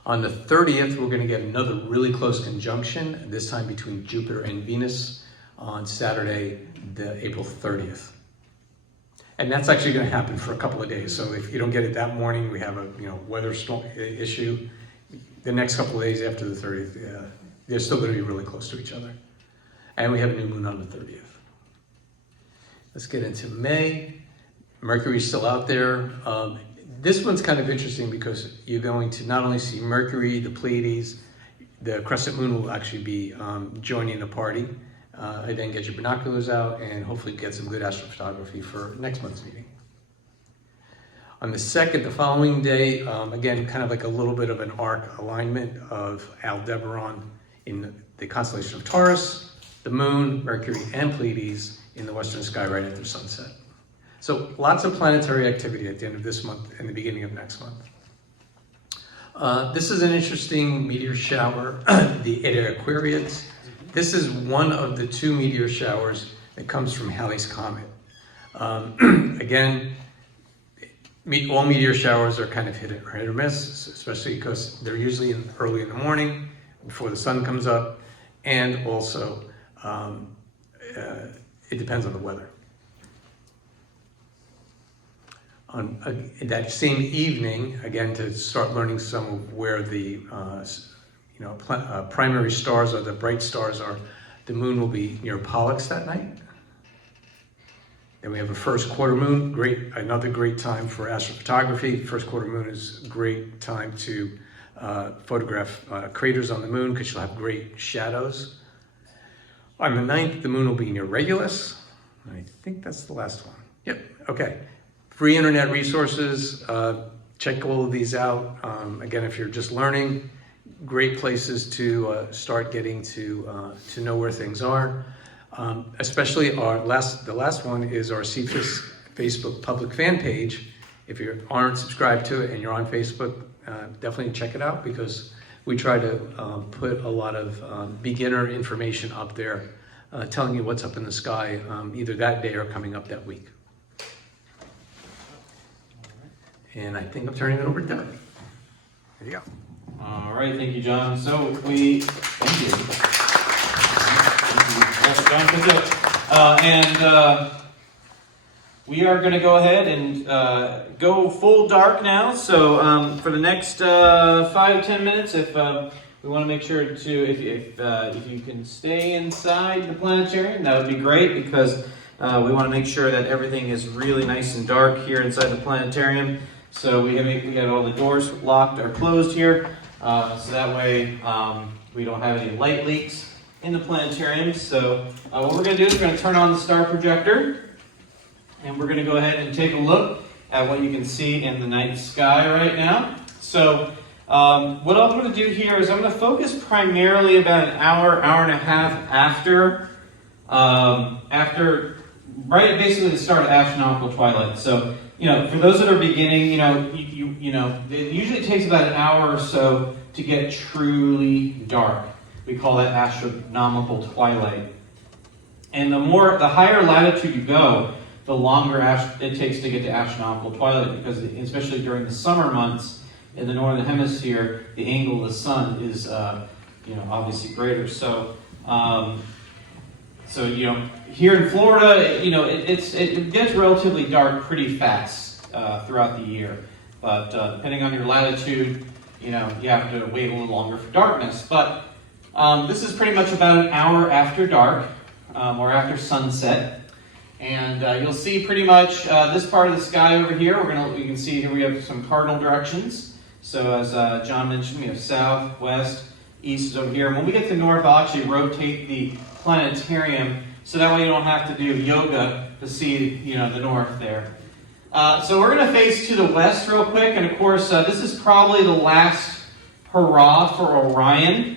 On the 30th, we're going to get another really close conjunction, this time between Jupiter and Venus on Saturday, the April 30th. And that's actually going to happen for a couple of days. So if you don't get it that morning, we have a weather storm issue. The next couple of days after the 30th, they're still going to be really close to each other. And we have a new moon on the 30th. Let's get into May. Mercury's still out there. This one's kind of interesting because you're going to not only see Mercury, the Pleiades, the crescent moon will actually be joining the party. Then get your binoculars out and hopefully get some good astrophotography for next month's meeting. On the 2nd, the following day, again, kind of like a little bit of an arc alignment of Aldebaran in the constellation of Taurus, the moon, Mercury, and Pleiades in the western sky right after sunset. So lots of planetary activity at the end of this month and the beginning of next month. This is an interesting meteor shower, the Eta Aquariids. This is one of the 2 meteor showers that comes from Halley's Comet. Again, all meteor showers are kind of hit or miss, especially because they're usually early in the morning, before the sun comes up, and also it depends on the weather. On that same evening, again, to start learning some of where the primary stars are, the bright stars are, the moon will be near Pollux that night. Then we have a first quarter moon, another great time for astrophotography. First quarter moon is a great time to photograph craters on the moon because you'll have great shadows. On the 9th, the moon will be near Regulus. I think that's the last one. Yep, okay. Free internet resources, check all of these out. Again, if you're just learning, great places to start getting to know where things are. Especially the last one is our CFAS Facebook public fan page. If you aren't subscribed to it and you're on Facebook, definitely check it out because we try to put a lot of beginner information up there, telling you what's up in the sky either that day or coming up that week. And I think I'm turning it over to Derek. There you go. All right, thank you, John. So thank you. Yes, John Pinto. We are going to go ahead and go full dark now. So for the next 5 to 10 minutes, if we want to make sure to, if you can stay inside the planetarium, that would be great because we want to make sure that everything is really nice and dark here inside the planetarium. So we got all the doors locked or closed here, so that way we don't have any light leaks in the planetarium. So what we're going to do is we're going to turn on the star projector, and we're going to go ahead and take a look at what you can see in the night sky right now. So what I'm going to do here is I'm going to focus primarily about an hour, hour and a half after right basically the start of astronomical twilight. So for those that are beginning, it usually takes about an hour or so to get truly dark. We call that astronomical twilight. And the higher latitude you go, the longer it takes to get to astronomical twilight, because especially during the summer months in the northern hemisphere, the angle of the sun is, obviously greater. So, here in Florida, it gets relatively dark pretty fast throughout the year. But depending on your latitude, you have to wait a little longer for darkness. But this is pretty much about an hour after dark, or after sunset. And you'll see pretty much this part of the sky over here. You can see here we have some cardinal directions. So as John mentioned, we have south, west, east is over here. And when we get to north, I'll actually rotate the planetarium so that way you don't have to do yoga to see, the north there. So we're going to face to the west real quick, and of course, this is probably the last hurrah for Orion.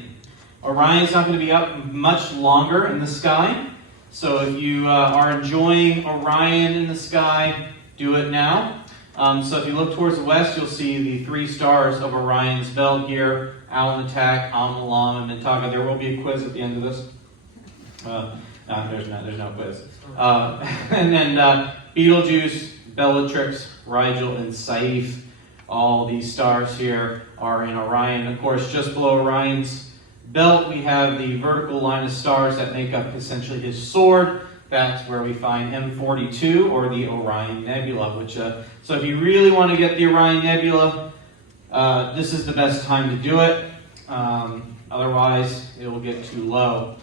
Orion's not going to be up much longer in the sky. So if you are enjoying Orion in the sky, do it now. So if you look towards the west, you'll see the 3 stars of Orion's belt here: Alnitak, Alnilam, and Mintaka. There will be a quiz at the end of this. No, there's no quiz. And then Betelgeuse, Bellatrix, Rigel, and Saiph. All these stars here are in Orion. Of course, just below Orion's belt, we have the vertical line of stars that make up essentially his sword. That's where we find M42, or the Orion Nebula. Which, so if you really want to get the Orion Nebula, this is the best time to do it. Otherwise, it will get too low.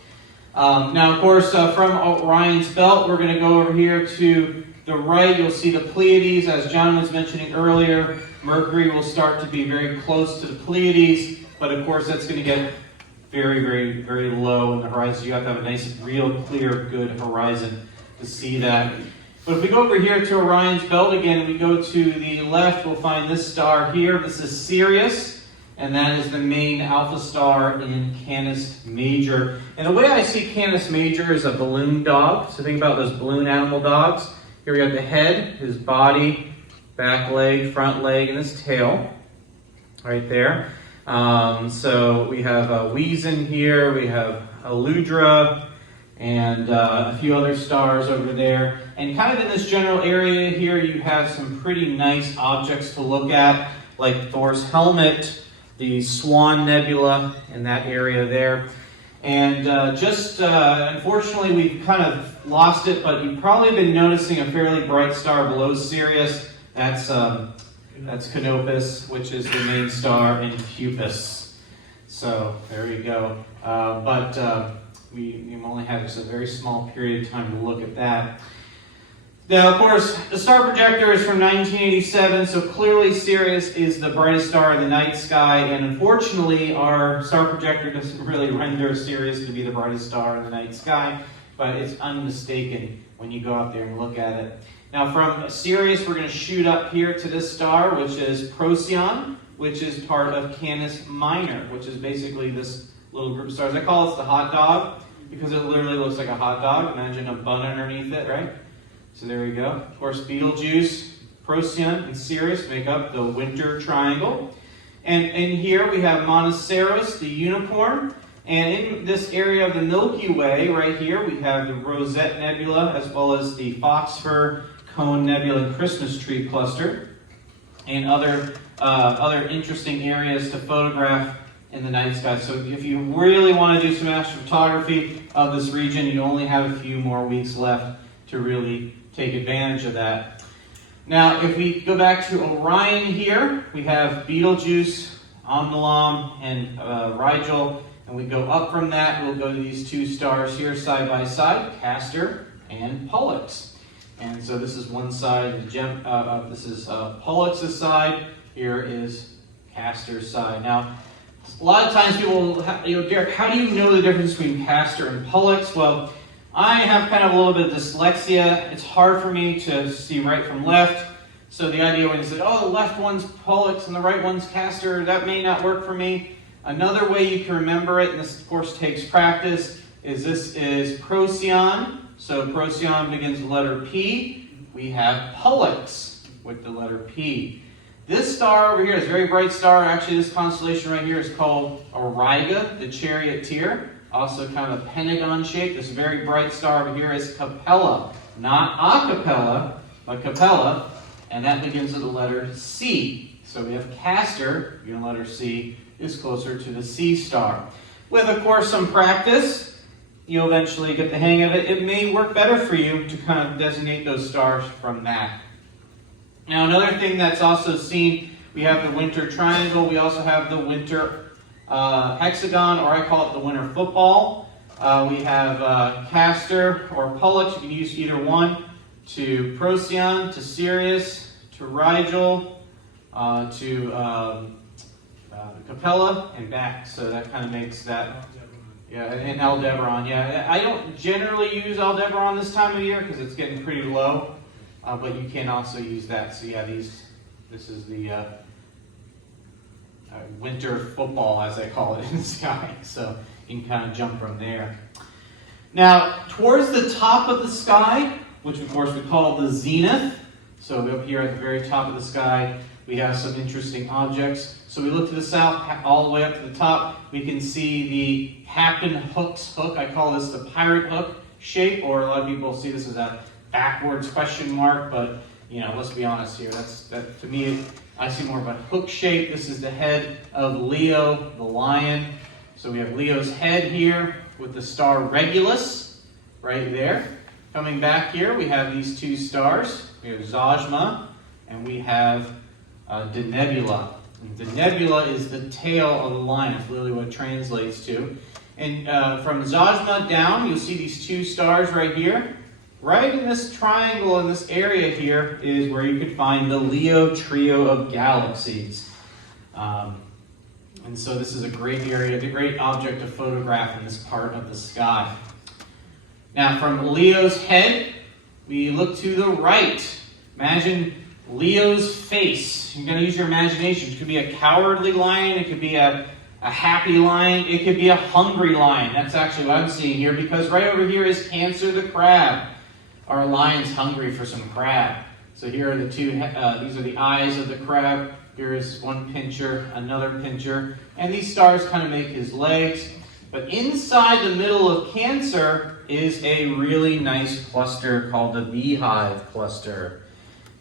Now, of course, from Orion's belt, we're going to go over here to the right. You'll see the Pleiades, as John was mentioning earlier. Mercury will start to be very close to the Pleiades, but of course, that's going to get very, very, very low in the horizon. You have to have a nice, real, clear, good horizon to see that. But if we go over here to Orion's belt again, we go to the left, we'll find this star here. This is Sirius, and that is the main alpha star in Canis Major. And the way I see Canis Major is a balloon dog. So think about those balloon animal dogs. Here we have the head, his body, back leg, front leg, and his tail right there. So we have Weezin here, we have Aludra, and a few other stars over there. And kind of in this general area here, you have some pretty nice objects to look at, like Thor's helmet, the Swan Nebula in that area there. And unfortunately, we've kind of lost it, but you've probably been noticing a fairly bright star below Sirius. That's Canopus, which is the main star in Cupis. So there you go. We only have just a very small period of time to look at that. Now, of course, the star projector is from 1987, so clearly Sirius is the brightest star in the night sky, and unfortunately, our star projector doesn't really render Sirius to be the brightest star in the night sky, but it's unmistaken when you go out there and look at it. Now, from Sirius, we're going to shoot up here to this star, which is Procyon, which is part of Canis Minor, which is basically this little group of stars. I call it the hot dog because it literally looks like a hot dog. Imagine a bun underneath it, right? So there we go. Of course, Betelgeuse, Procyon, and Sirius make up the winter triangle. And in here we have Monoceros, the unicorn. And in this area of the Milky Way, right here, we have the Rosette Nebula, as well as the Phosphor Cone Nebula and Christmas Tree Cluster, and other interesting areas to photograph in the night sky. So if you really want to do some astrophotography of this region, you only have a few more weeks left to really take advantage of that. Now, if we go back to Orion here, we have Betelgeuse, Omnilam, and Rigel, and we go up from that, we'll go to these 2 stars here side by side, Castor and Pollux. And so this is one side, this is Pollux's side, here is Castor's side. Now, a lot of times people will, Derek, how do you know the difference between Castor and Pollux? Well, I have kind of a little bit of dyslexia. It's hard for me to see right from left. So the idea when you said, oh, the left one's Pollux and the right one's Castor, that may not work for me. Another way you can remember it, and this of course takes practice, is this is Procyon. So Procyon begins with the letter P. We have Pollux with the letter P. This star over here is a very bright star. Actually, this constellation right here is called Auriga, the charioteer. Also kind of pentagon shape. This very bright star over here is Capella. Not acapella, but Capella. And that begins with the letter C. So we have Castor, the letter C, is closer to the C star. With, of course, some practice, you'll eventually get the hang of it. It may work better for you to kind of designate those stars from that. Now, another thing that's also seen, we have the winter triangle. We also have the winter hexagon, or I call it the winter football. We have Castor or Pollux. You can use either one, to Procyon, to Sirius, to Rigel, to Capella and back. So that kind of makes that, yeah, and Aldebaran. Yeah, I don't generally use Aldebaran this time of year because it's getting pretty low, but you can also use that. So yeah, this is the winter football, as I call it, in the sky. So you can kind of jump from there. Now, towards the top of the sky, which of course we call the zenith, so up here at the very top of the sky, we have some interesting objects. So we look to the south, all the way up to the top, we can see the Captain Hook's hook. I call this the pirate hook shape, or a lot of people see this as a backwards question mark, but you know, let's be honest here. That to me, I see more of a hook shape. This is the head of Leo, the lion. So we have Leo's head here with the star Regulus right there. Coming back here, we have these two stars. We have Zajma, and we have Denebula. And Denebula is the tail of the lion. It's literally what it translates to. And from Zajma down, you'll see these two stars right here. Right in this triangle, in this area here, is where you could find the Leo trio of galaxies. And so this is a great area, a great object to photograph in this part of the sky. Now from Leo's head, we look to the right. Imagine Leo's face. You're going to use your imagination. It could be a cowardly lion. It could be a happy lion. It could be a hungry lion. That's actually what I'm seeing here, because right over here is Cancer the crab. Our lion's hungry for some crab. So here are the two, these are the eyes of the crab. Here is one pincher, another pincher. And these stars kind of make his legs. But inside the middle of Cancer is a really nice cluster called the Beehive cluster.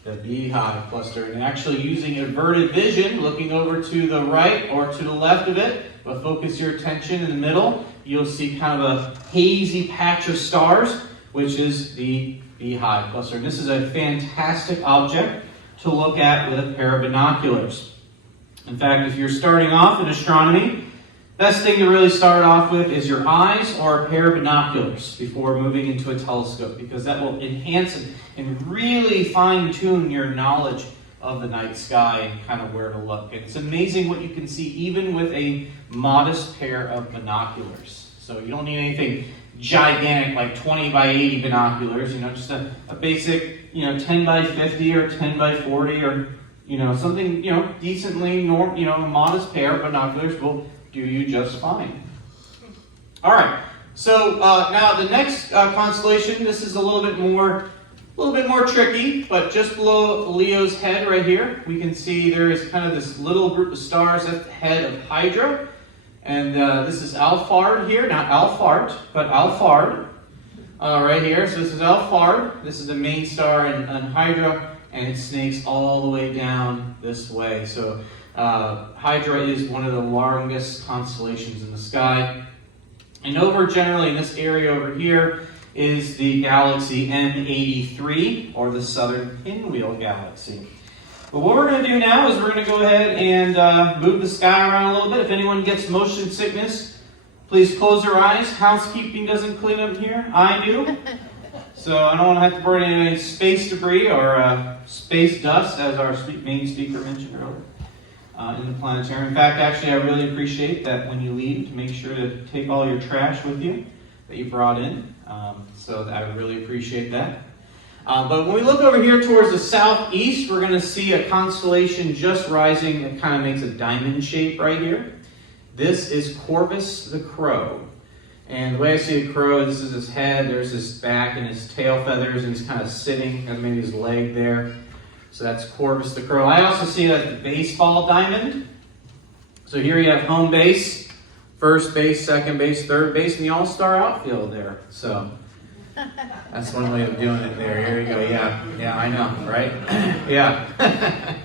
The Beehive cluster. And actually using averted vision, looking over to the right or to the left of it, but focus your attention in the middle, you'll see kind of a hazy patch of stars, which is the Beehive cluster. And this is a fantastic object to look at with a pair of binoculars. In fact, if you're starting off in astronomy, best thing to really start off with is your eyes or a pair of binoculars before moving into a telescope, because that will enhance and really fine-tune your knowledge of the night sky and kind of where to look. And it's amazing what you can see even with a modest pair of binoculars. So you don't need anything gigantic like 20 by 80 binoculars, you know, just a basic, you know, 10 by 50 or 10 by 40 or, you know, something, you know, decently, you know, a modest pair of binoculars will do you just fine. All right, so now the next constellation, this is a little bit more tricky, but just below Leo's head right here, we can see there is kind of this little group of stars at the head of Hydra. And this is Alphard here, not Alphart, but Alphard right here. So this is Alphard. This is the main star in Hydra, and it snakes all the way down this way. So Hydra is one of the longest constellations in the sky. And over generally in this area over here is the galaxy M83, or the Southern Pinwheel Galaxy. But what we're going to do now is we're going to go ahead and move the sky around a little bit. If anyone gets motion sickness, please close your eyes. Housekeeping doesn't clean up here. I do. So I don't want to have to burn any space debris or space dust, as our main speaker mentioned earlier, in the planetarium. In fact, actually, I really appreciate that when you leave, to make sure to take all your trash with you that you brought in. So I really appreciate that. But when we look over here towards the southeast, we're going to see a constellation just rising. It kind of makes a diamond shape right here. This is Corvus the Crow. And the way I see a crow, this is his head, there's his back and his tail feathers, and he's kind of sitting, and maybe his leg there. So that's Corvus the Crow. I also see that the baseball diamond. So here you have home base, first base, second base, third base, and the all-star outfield there. So that's one way of doing it there. Here you go. Yeah, I know, right? Yeah.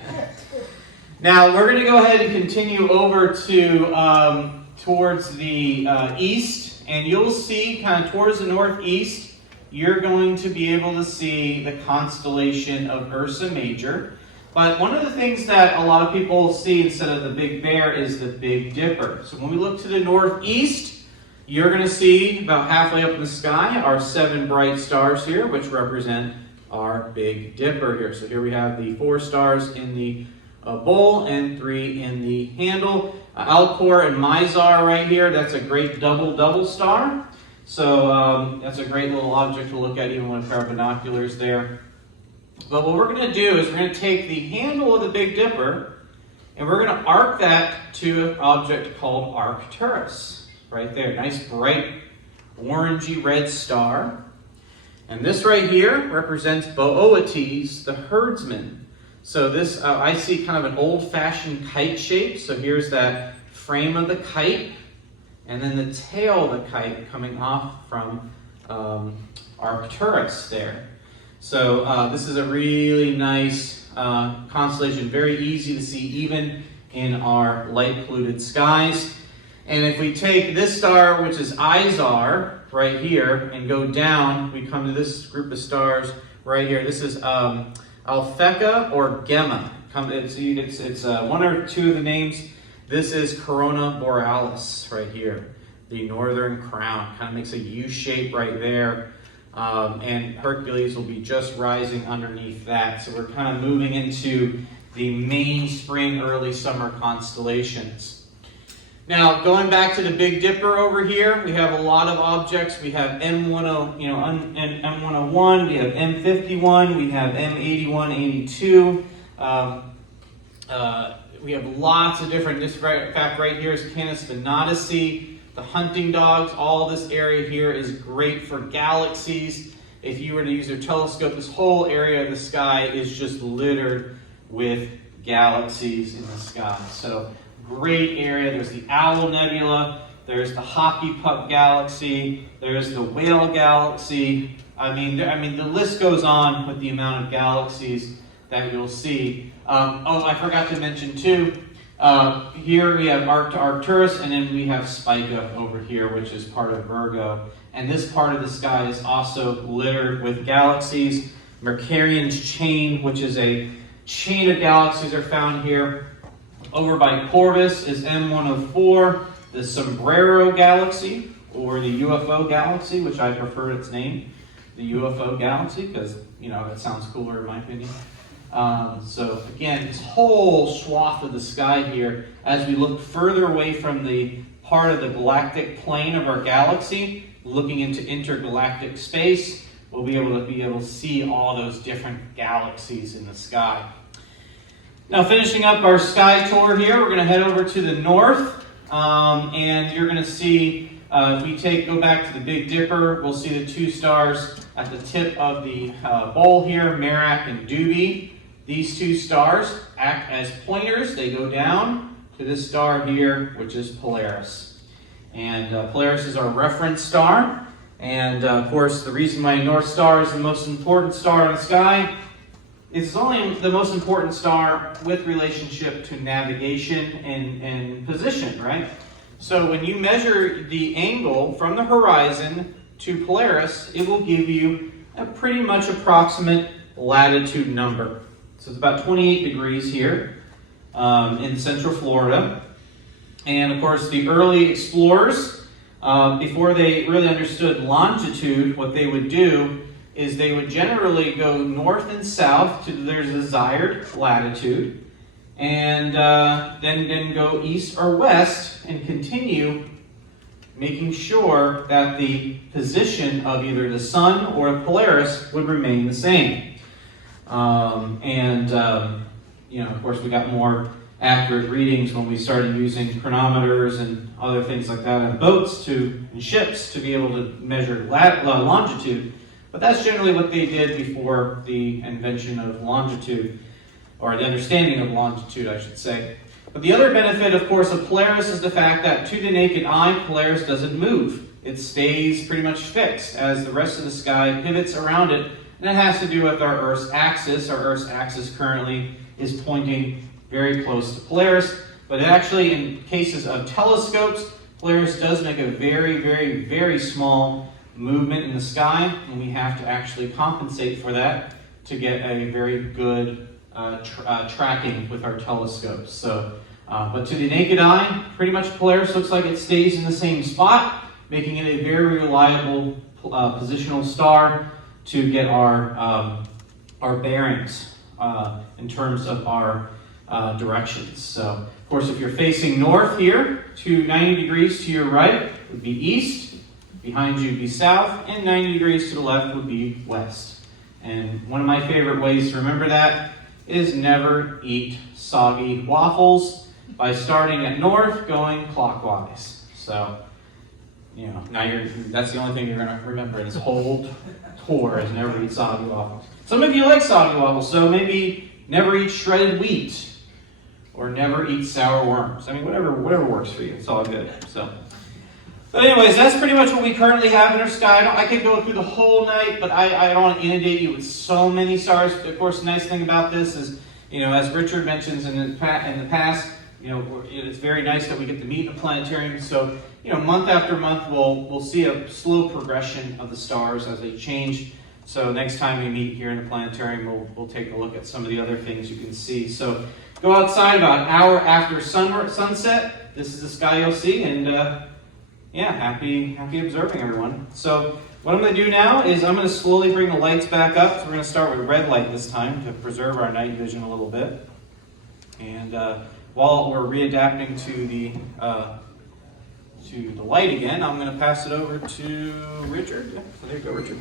Now we're going to go ahead and continue over to towards the east, and you'll see kind of towards the northeast, you're going to be able to see the constellation of Ursa Major. But one of the things that a lot of people see instead of the Big Bear is the Big Dipper. So when we look to the northeast, you're going to see about halfway up in the sky our 7 bright stars here, which represent our Big Dipper here. So here we have the 4 stars in the bowl and 3 in the handle. Alcor and Mizar right here, that's a great double star. So that's a great little object to look at even with our binoculars there. But what we're going to do is we're going to take the handle of the Big Dipper and we're going to arc that to an object called Arcturus. Right there, nice bright orangey red star. And this right here represents Boötes, the herdsman. So this, I see kind of an old-fashioned kite shape. So here's that frame of the kite, and then the tail of the kite coming off from Arcturus there. So this is a really nice constellation, very easy to see even in our light-polluted skies. And if we take this star, which is Izar, right here, and go down, we come to this group of stars right here. This is Alphecca or Gemma. It's one or two of the names. This is Corona Borealis right here, the northern crown. Kind of makes a U shape right there. And Hercules will be just rising underneath that. So we're kind of moving into the main spring, early summer constellations. Now, going back to the Big Dipper over here, we have a lot of objects. We have M101, we have M51, we have M81, 82. We have lots of different, in fact, right here is Canis Venatici, the hunting dogs. All this area here is great for galaxies. If you were to use your telescope, this whole area of the sky is just littered with galaxies in the sky. So, great area. There's the Owl Nebula, there's the Hockey Puck Galaxy, there's the Whale Galaxy. I mean, the list goes on with the amount of galaxies that you'll see. Oh, I forgot to mention too, here we have Arcturus, and then we have Spica over here, which is part of Virgo. And this part of the sky is also littered with galaxies. Mercurian's chain, which is a chain of galaxies, are found here. Over by Corvus is M104, the Sombrero Galaxy, or the UFO Galaxy, which I prefer its name, the UFO Galaxy, because, you know, that sounds cooler in my opinion. So again, this whole swath of the sky here, as we look further away from the part of the galactic plane of our galaxy, looking into intergalactic space, we'll be able to see all those different galaxies in the sky. Now, finishing up our sky tour here, we're going to head over to the north, and you're going to see, if we go back to the Big Dipper, we'll see the two stars at the tip of the bowl here, Merak and Dubhe. These two stars act as pointers. They go down to this star here, which is Polaris. And Polaris is our reference star. And of course, the reason why North Star is the most important star in the sky, it's only the most important star with relationship to navigation and position, right? So when you measure the angle from the horizon to Polaris, it will give you a pretty much approximate latitude number. So it's about 28 degrees here in central Florida. And of course, the early explorers, before they really understood longitude, what they would do is they would generally go north and south to their desired latitude, and then go east or west and continue making sure that the position of either the sun or Polaris would remain the same. Of course, we got more accurate readings when we started using chronometers and other things like that on boats and ships to be able to measure longitude. But that's generally what they did before the invention of longitude, or the understanding of longitude, I should say. But the other benefit, of course, of Polaris is the fact that to the naked eye, Polaris doesn't move. It stays pretty much fixed as the rest of the sky pivots around it. And it has to do with our Earth's axis. Our Earth's axis currently is pointing very close to Polaris. But actually, in cases of telescopes, Polaris does make a very, very, very small movement in the sky, and we have to actually compensate for that to get a very good tracking with our telescopes. So, but to the naked eye, pretty much Polaris looks like it stays in the same spot, making it a very reliable positional star to get our bearings in terms of our directions. So course, if you're facing north here, 90 degrees to your right would be east, behind you would be south, and 90 degrees to the left would be west. And one of my favorite ways to remember that is never eat soggy waffles by starting at north, going clockwise. So, you know, that's the only thing you're going to remember in this whole tour is never eat soggy waffles. Some of you like soggy waffles, so maybe never eat shredded wheat or never eat sour worms. I mean, whatever works for you. It's all good. So, but anyways, that's pretty much what we currently have in our sky. I could go through the whole night, but I don't want to inundate you with so many stars. Of course, the nice thing about this is, you know, as Richard mentions in the past, you know, it's very nice that we get to meet in the planetarium. So, you know, month after month, we'll see a slow progression of the stars as they change. So next time we meet here in the planetarium, we'll take a look at some of the other things you can see. So go outside about an hour after sunset. This is the sky you'll see, and yeah, happy observing, everyone. So what I'm going to do now is I'm going to slowly bring the lights back up. So we're going to start with red light this time to preserve our night vision a little bit. And while we're readapting to the light again, I'm going to pass it over to Richard. Yeah, so there you go, Richard.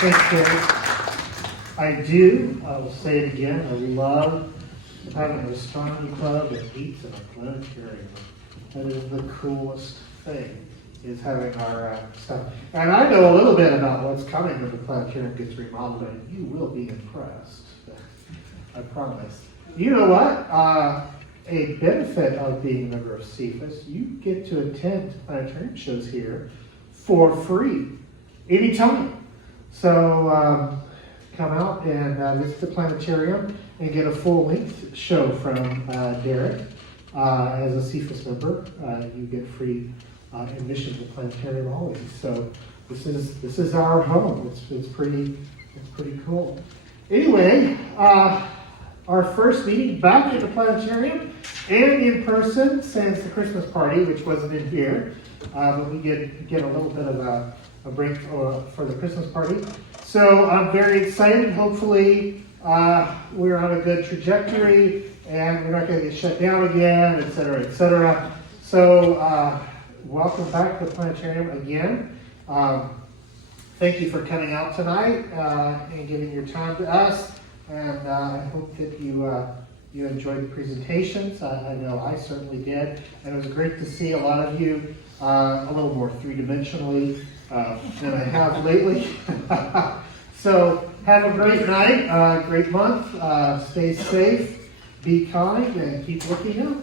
Thanks, Gary. I will say it again, I love having an astronomy club that meets in a planetarium. That is the coolest thing, is having our stuff. And I know a little bit about what's coming when the planetarium gets remodeled, and you will be impressed. I promise. You know what? A benefit of being a member of CFAS, you get to attend planetarium shows here for free, anytime. So come out and visit the planetarium and get a full-length show from Derek. As a CFAS member, you get free admission to the planetarium always. So this is our home. It's pretty cool. Anyway, our first meeting back in the planetarium and in person since the Christmas party, which wasn't in here, but we get a little bit of a break for the Christmas party. So I'm very excited. Hopefully we're on a good trajectory and we're not going to get shut down again, et cetera, et cetera. So welcome back to the planetarium again. Thank you for coming out tonight and giving your time to us. And I hope that you enjoyed the presentations. I know I certainly did. And it was great to see a lot of you a little more three-dimensionally than I have lately. So have a great night, great month. Stay safe, be kind, and keep looking up.